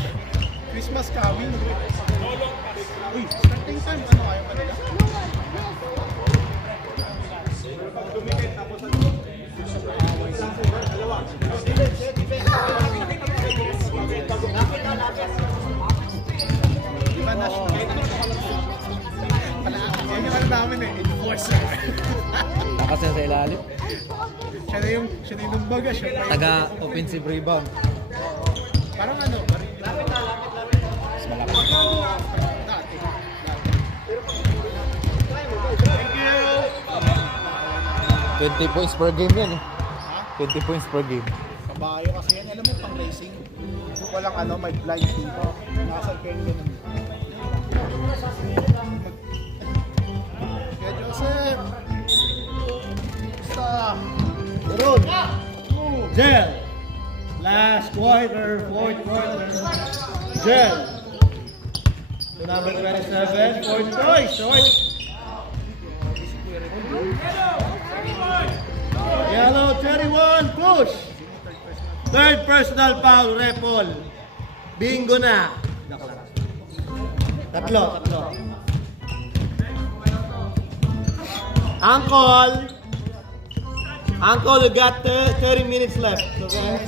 Christmas coming. Uy, starting time. Ano kayo kanila? Diba, Nash? Yan yung ano namin eh, enforcer. Lakas na sa ilalim. Siya na yung numbaga, siya pa yung... Taga offensive rebound. Parang ano, Mas malaki. dati. 20 points per game yan, eh. 20 points per game. Kabayo kasi yan, alam mo, pang racing. Walang ano, may blind dito. Nasa Kenya naman. Kaya Joseph! Basta! Meron. Gel. Last quarter, fourth quarter. Gel. To number 27, fourth choice. Yellow 31, push. Third personal foul, Repol. Bingo na. Tatlo. Uncle, you got 30 minutes left. Okay?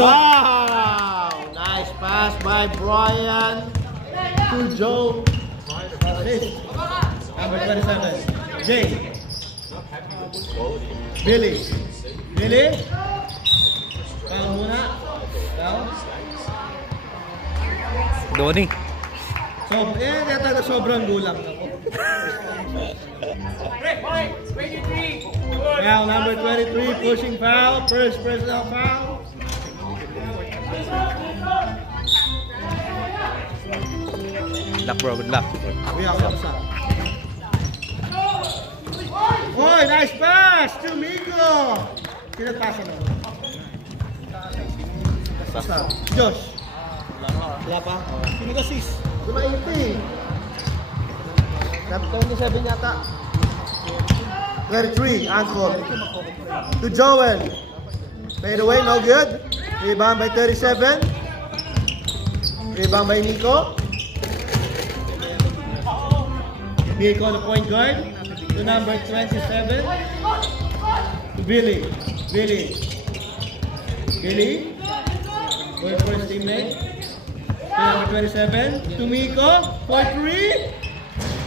Wow! Nice pass by Brian to Joe. Assist. Number 27. Jay. Billy. Foul muna. Foul. Donnie. Yata sobrang gulang ako. Now, number 23, pushing foul, first personal foul. Luck, bro. Good luck. We are upset. Boy, nice pass to Miko. Sino pasa mo? Basta. Josh. Wala pa? Sino ka sis? Diba 80? Got 27 yata. 33, Uncle. To Joel. Fade away, no good. Rebound by 37. Rebound by Nico. Nico, the point guard. To number 27. To Billy. Going for his teammate. To number 27. To Miko. For 3.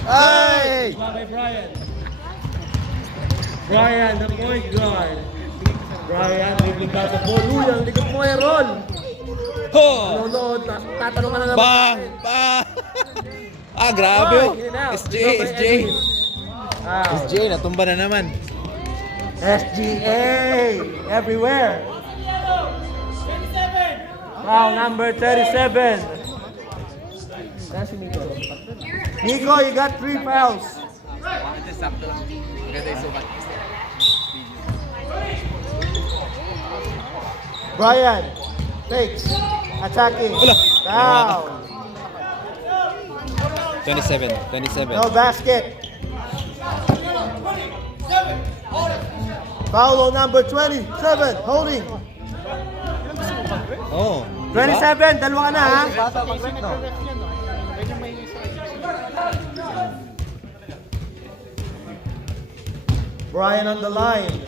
Ay! By Brian. Brian, the point guard. Brian, biglang ka sa ball. Uy, ang likod mo yung roll. Ho! Nanonood, tatanong ka na naman. Bang! Grabe, oh. SJ. Wow. SJ, natumba na naman. SGA everywhere. Wow, number 37. That's Nico. Nico, you got 3 fouls. Brian, takes, attacking, down, 27. no basket. Foul on number 27, holding. Oh. 27, dalawa ka na ha. Bata mag-ref, no? Brian on the line.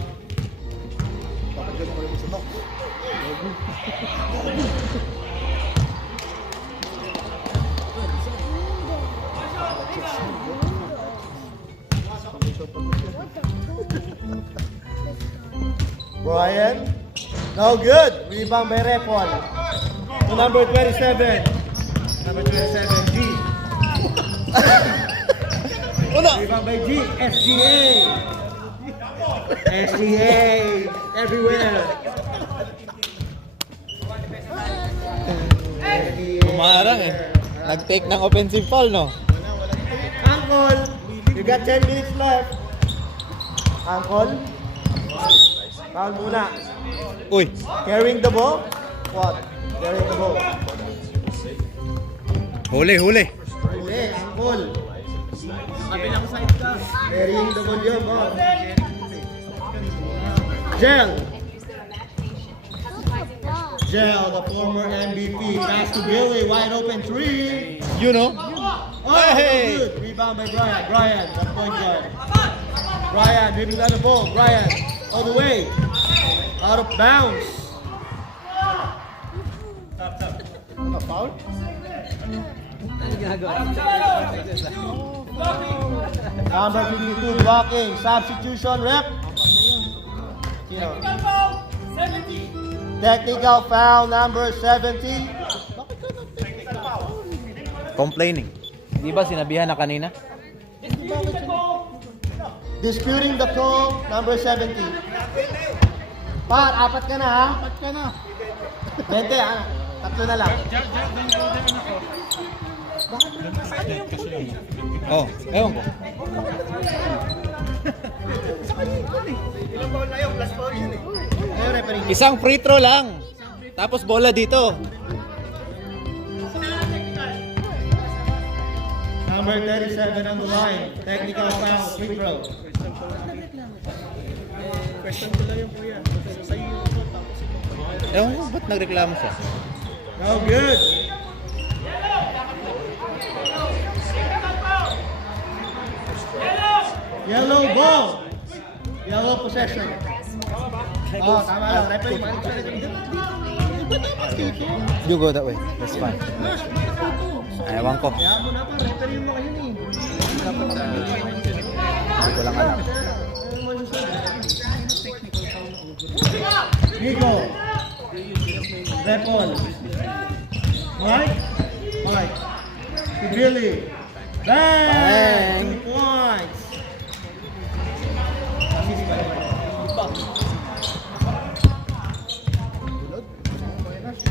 Brian, no good. Rebound by Repon. To number 27. Number 27, G. Rebound by G. SGA. SGA. Everywhere. Kumarang eh. Nag-take ng offensive foul, no? Uncle, you got 10 minutes left. Uncle, foul muna. Uy. Carrying the ball? What? Carrying the ball. Huli. Huli, Uncle. Kabilang side ka. Carrying the ball yun, ball. Gel. Gel, the former MVP. Pass to Billy, wide open three. You know? Oh, Hey! good. Rebound by Brian. Brian, the point guard. Brian, dribbling on the ball. Brian, all the way. Out of bounds. Ano, foul? Number 52 blocking. Substitution rep. Technical foul number 70. Complaining. Di ba sinabihan na kanina? Disputing the call number 70. Par, apat ka na ha? Ba't ka na? 20 ha? Tatlo na lang. Oh, ewan ko. Ayun, referee. Isang free throw lang. Tapos bola dito. Number 37 on the line. Technical foul, free throw. Question ko lang yung kuya. Sa iyo ko, tapos ito. Ewan ko, ba't nagreklamo siya? No good. Yellow ball. Yellow possession. Oh, tama lang. Referee, You go that way. That's fine. Ewan ko. kaya mo na pa. Referee mo kayo eh. Hindi ko lang alam. Nico. Repon. Mike. Mike. To Billy. Bang! 2 points.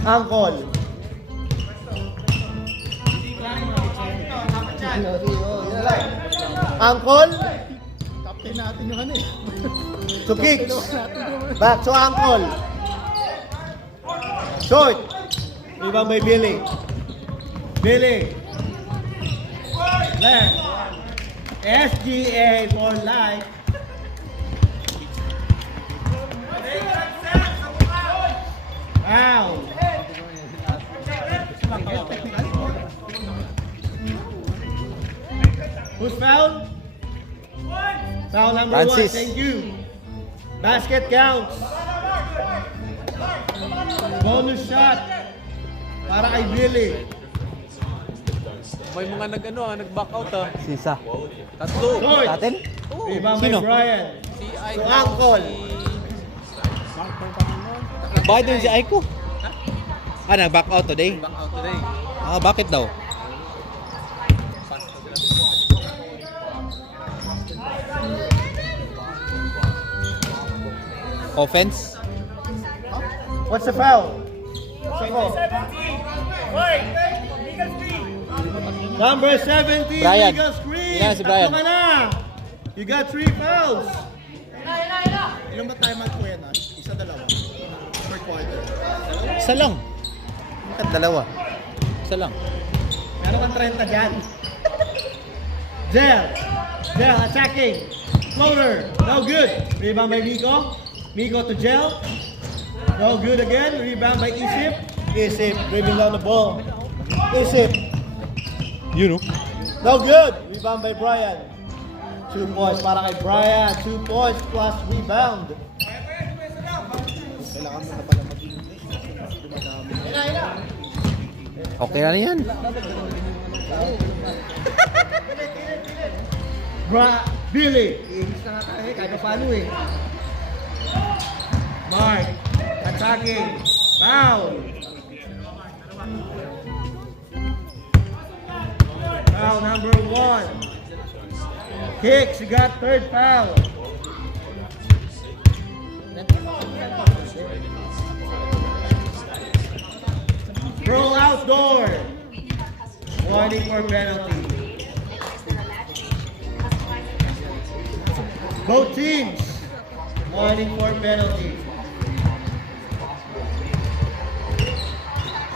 Uncle. Uncle. Captain natin yung ano eh. To kicks. Back to Uncle. Short. Rebound by Billy. Billy. Left. SGA for life. Foul. Who's fouled? Foul number Francis. 1. Thank you. Basket counts. Bonus shot para kay Billy. May mga nag-back out ah. Sisa. Tatlo. Short. Sa atin? Rebound by Sino? Brian. To Uncle. Bakit din si Aiko? Ah, nag-back out today? Back out today. Ah, bakit daw? Offense? What's the foul? Siko. Number 70, Brian. legal screen. Yan si Brian. Tatlo ka na. You got 3 fouls. Ilan ba tayo mag kuya na? Isa, dalawa. Per quarter. Isa lang. Bakit dalawa? Isa lang. Meron kang 30 dyan. Gel. Gel attacking. Floater. No good. Rebound by Miko. Miko to Gel. No good again. Rebound by Isip. Isip dribbling down the ball. Isip. You know. No good. Rebound by Brian. 2 points para kay Brian. 2 points plus rebound. Okay na yan. Billy. Iinis na nga tayo kahit pa paano eh. Mark. Attacking. Foul. Foul number 1. Hicks, you got third foul. Throw outdoor. Warning for penalty. Both teams. Warning for penalty.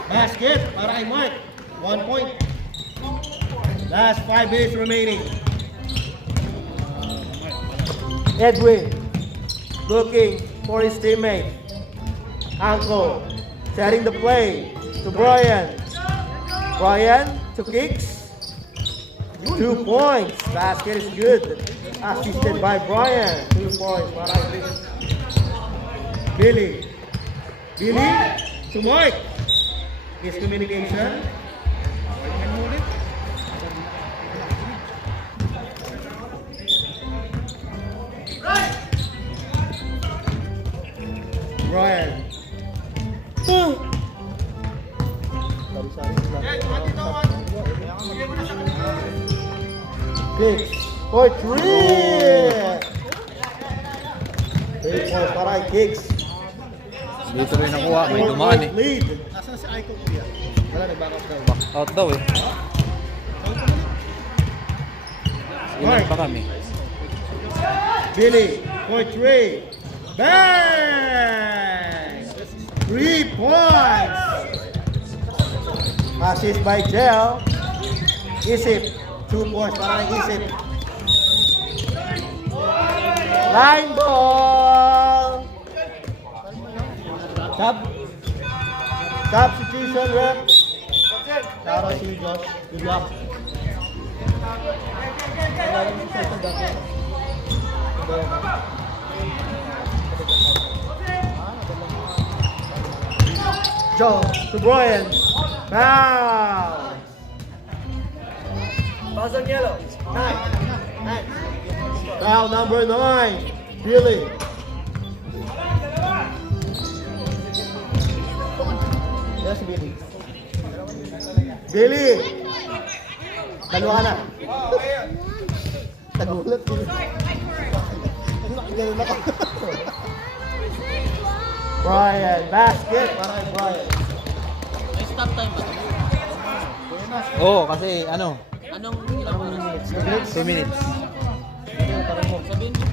Basket para kay Mark. 1 point. Last 5 minutes remaining. Edwin looking for his teammate. Anko setting the play to Brian. Brian to kicks. 2 points. Basket is good. Assisted by Brian. 2 points. Para Billy. Billy to Mark. Miscommunication. Brian. Kicks for 3. 3 points para kay Kicks. Dito rin nakuha. May dumaan eh. Lead. Nasaan si Aiko kuya? Wala, nag-back up daw. Back out daw eh. Ilan pa kami? Billy for 3. Bang! 3 points. Assist by Gel. Isip. 2 points para kay Isip. Line ball. Substitution rep. Shout out to you, Josh. Good luck. Joe to Brian. Foul. Fouls on yellow. 9. Foul number 9. Billy. Yes, Billy. Billy. Dalawa ka na. Nagulat. Ganun ako. Brian, basket para kay Brian. May stop time ba? Oo, kasi ano, Anong ilang oras? 2 minutes. Sabihin mo.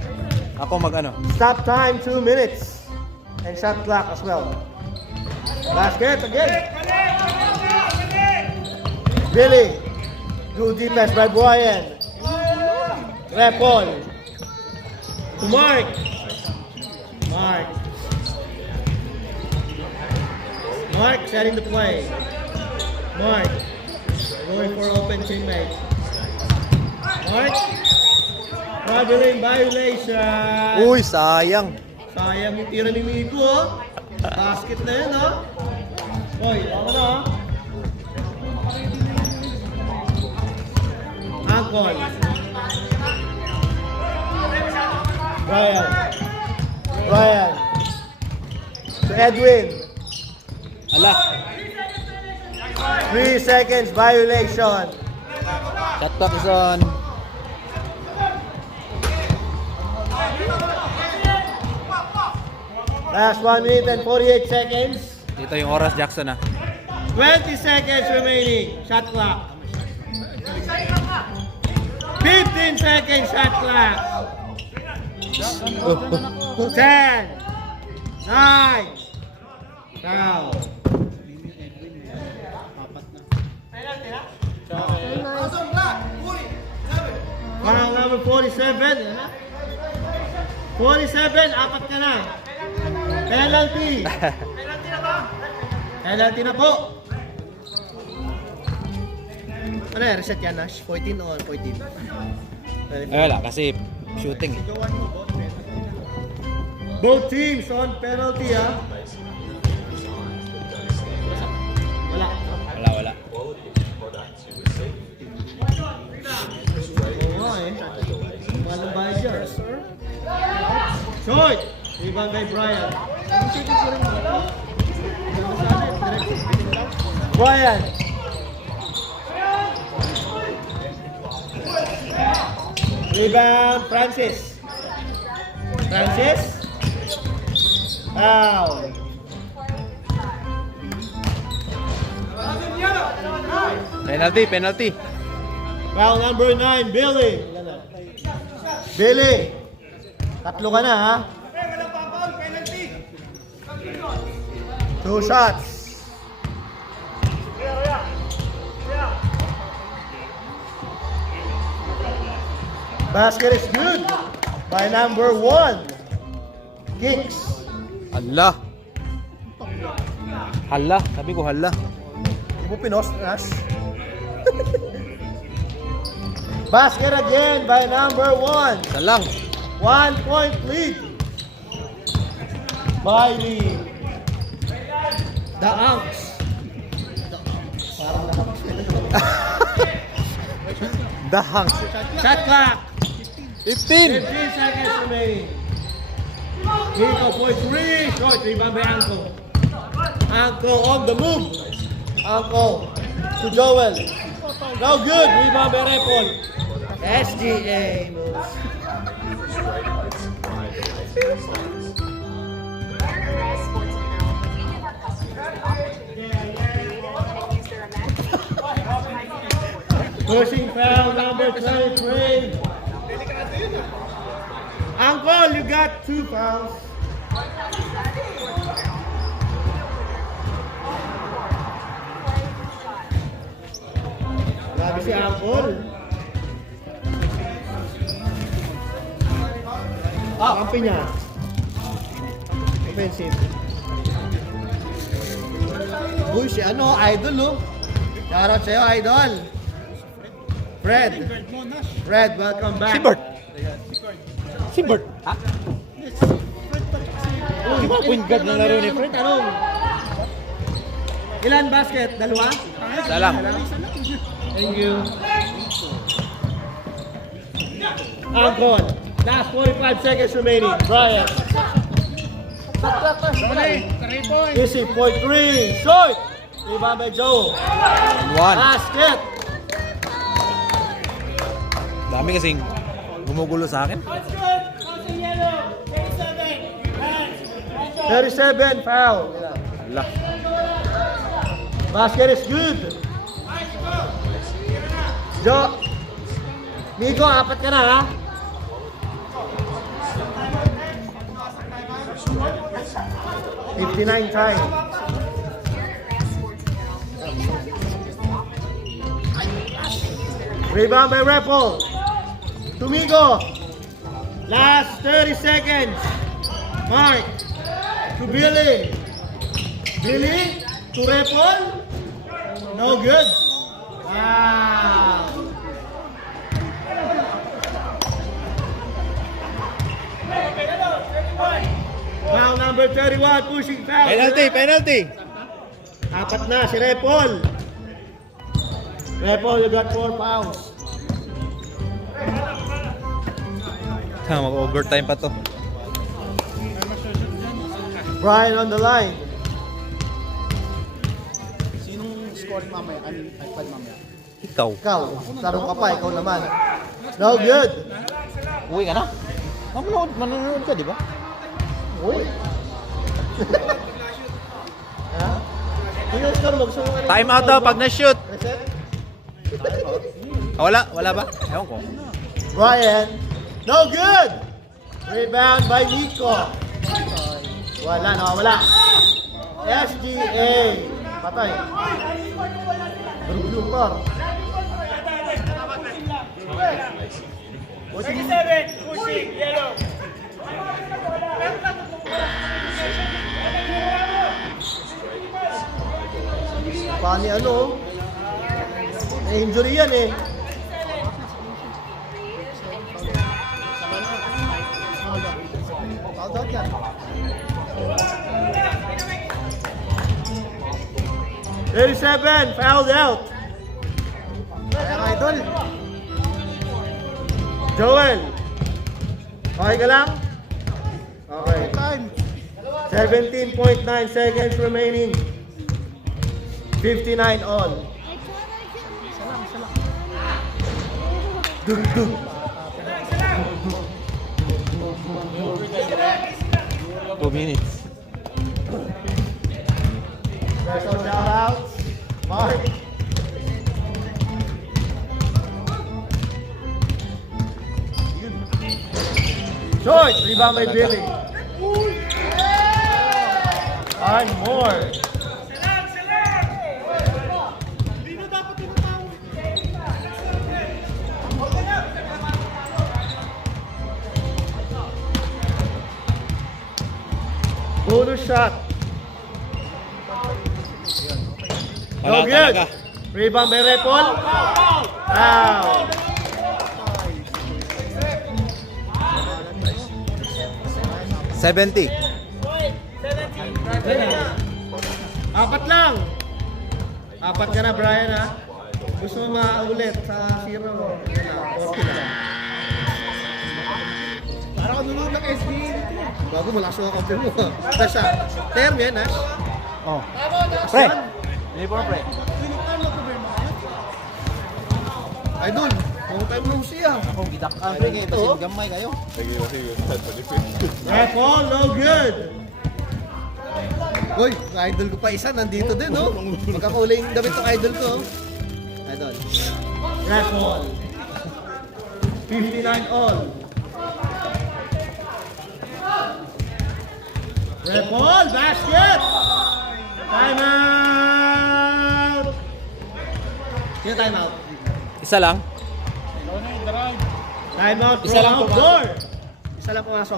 Ako mag-ano. Stop time 2 minutes. And shot clock as well. Basket again. Billy. Good defense by Brian. Repol. To Mark. Mark. Mark setting the play. Mark. Going for open teammate. Mark. Traveling violation. Uy, sayang. Sayang yung tira ni Miko, oh. Basket na yun, oh. Hoy, ako na, oh. Angkol. Brian. Brian. To Edwin. Ala, 3 seconds violation. shot clock is on. Last 1 minute and 48 seconds. Dito yung oras, Jackson ah. 20 seconds remaining. Shot clock. 15 seconds shot clock. 10. 9. Foul. Foul number 47. 47, apat ka na. Penalty. Penalty na po. Ano yan? Reset yan, Nash? 14 or 14? Ay, wala, kasi shooting eh. Both teams on penalty, ha? Wala. Wala. Oo nga eh. Malang bahay dyan. Short! Rebound kay Brian. Brian! Rebound, Francis. Francis? Foul. Penalty. Foul number 9, Billy. Billy. Tatlo ka na, ha? Two shots. Basket is good by number 1. Kicks. Hala. Sabi ko hala. Hindi mo pinost, Nash. Basket again by number 1. Salang. 1 point lead by the Anks. Dahang. Shot clock. 15. 15 seconds remaining. Nico for 3. Short rebound by Anko. Anko on the move. Anko to Joel. No good. Rebound by Repol. SGA moves. Pushing foul number 23. Uncle, you got 2 fouls. Grabe si Uncle. Kampi niya. Offensive. Uy, si ano, idol oh. Shoutout sa'yo, idol. Fred, welcome back. Si Bert. Ha? Di ba point guard ng laro ni Fred? Tanong. Ilan basket? Dalawa? Salang. Thank you. Angkon. Last 45 seconds remaining. Brian. Easy, point 3. Short. Rebound by Joe. 1. Basket. Dami kasing gumugulo sa akin. 37 foul. Hala. Basket is good. Jo. Nico, apat ka na ha? $59 time. Rebound by Repol. Tumigo. Last 30 seconds. Mark. To Billy. Billy. To Repol. No good. Wow. Foul number 31. Pushing foul. Penalty. Apat na si Repol. Repol, you got 4 fouls. Mag-overtime pa to. Brian on the line. Sinong scoring mamaya? Anong iPad mamaya? Ikaw. Ikaw, tarong ka pa, ikaw naman. No good. Uwi ka na? Manonood ka, di ba? Uy. Ha? Tingnan ka, magsunod ka rin. Time out daw pag na-shoot. Reset. Wala ba? Ewan ko. Brian. No good. Rebound by Nico. Wala, nakawala. SGA. Patay. Blooper. 37, pushing, yellow. Baka ni ano, injury yan eh. Foul out yan. 37, fouled out. Kaya nga idol. Joel. Okay ka lang? Okay. Time. 17.9 seconds remaining. 59 all. Dug, dug. 2 minutes. Special shout out. Mark. Short. Rebound by Billy. And more. Bonus shot. Wala No good. talaga. Rebound by Repol. Foul. $70. Apat lang. Apat ka na, Brian, ha? Gusto mo maulit sa zero. Okay lang. Parang ako nunod ng SBA. Bago malakas yung kakampi mo. Basta, term yan, ha? Oh. Pre. Uniform pre. Tinitang na problema kayo. Idol, long time no see, ha? Ako gidak ka pre kay basin gamay kayo. Repol, no good. Uy, idol ko pa isa, nandito din, no? Magkakulay yung damit ng idol ko. Idol. Repol. 59 all. Repol, basket! Time out! Sino time out? Isa lang. Time out Isa lang from outdoor. Isa lang pumasok.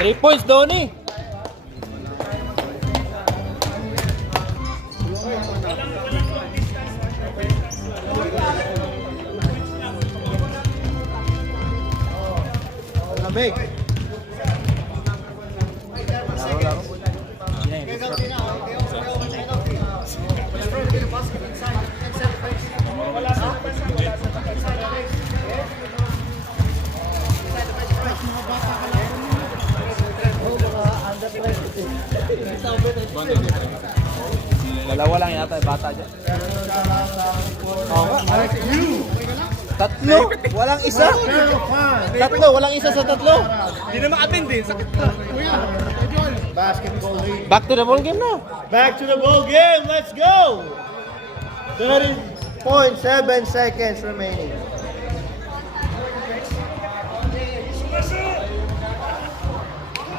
3 points, Donnie. Lamig. Dalawa lang yata yung bata dyan. Tatlo? Walang isa? Tatlo? Walang isa sa tatlo? Hindi na makatin din. Sakit na. Basketball league. Back to the ball game na. Back to the ball game. Let's go. 30.7 seconds remaining.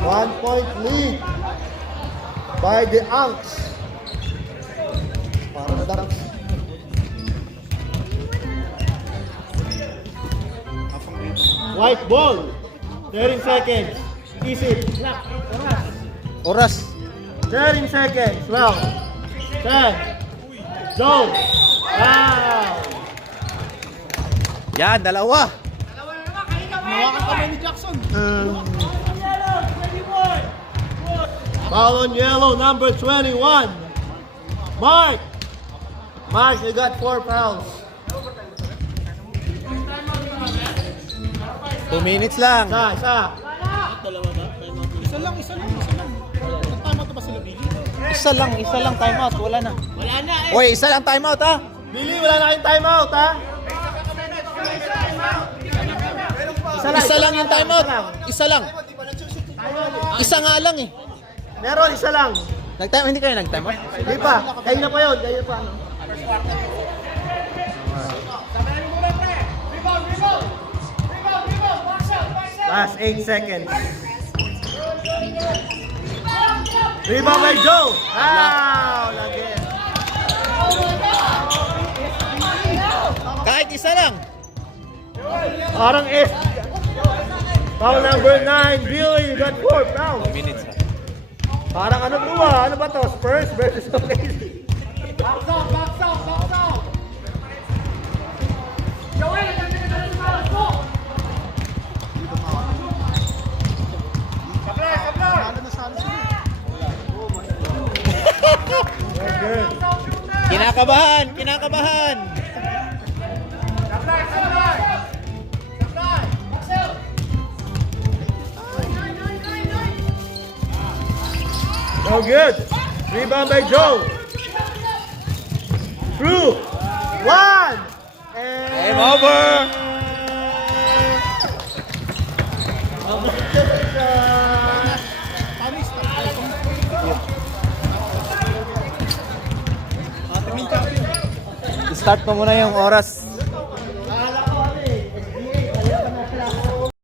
One-point lead by the Anks. Parang na Anks. White ball. 30 seconds. Easy. Oras. 13 seconds. 12. 10. Zone. Wow. Yan, dalawa. Hawakan kami ni Jackson. Foul on yellow, number 21. Mark. Mark, you got 4 fouls. 2 minutes lang. Isa. Isa lang. Tama to ba sila, Billy? Isa lang timeout. Wala na. Wala na eh. Oy, isa lang timeout ha. Billy, wala na kayong timeout, ha? Isa lang yung timeout. Isa lang. Isa nga lang eh. Meron, isa lang. Hindi kayo nag-timeout? Hindi pa. Kayo na pa yun. Kayo pa. No? Last 8 seconds. Rebound by Joe. Wow! Lagi. Kahit isa lang. Parang S. Foul number 9. Billy, you got 4 fouls. 2 minutes ha. Parang ano to ah? Ano ba to? Spurs versus OKC. Nalo na sana sila. Good. Kinakabahan! Kinakabahan! No good. Rebound by Joe. Through. One. Game over! Start mo muna yung oras.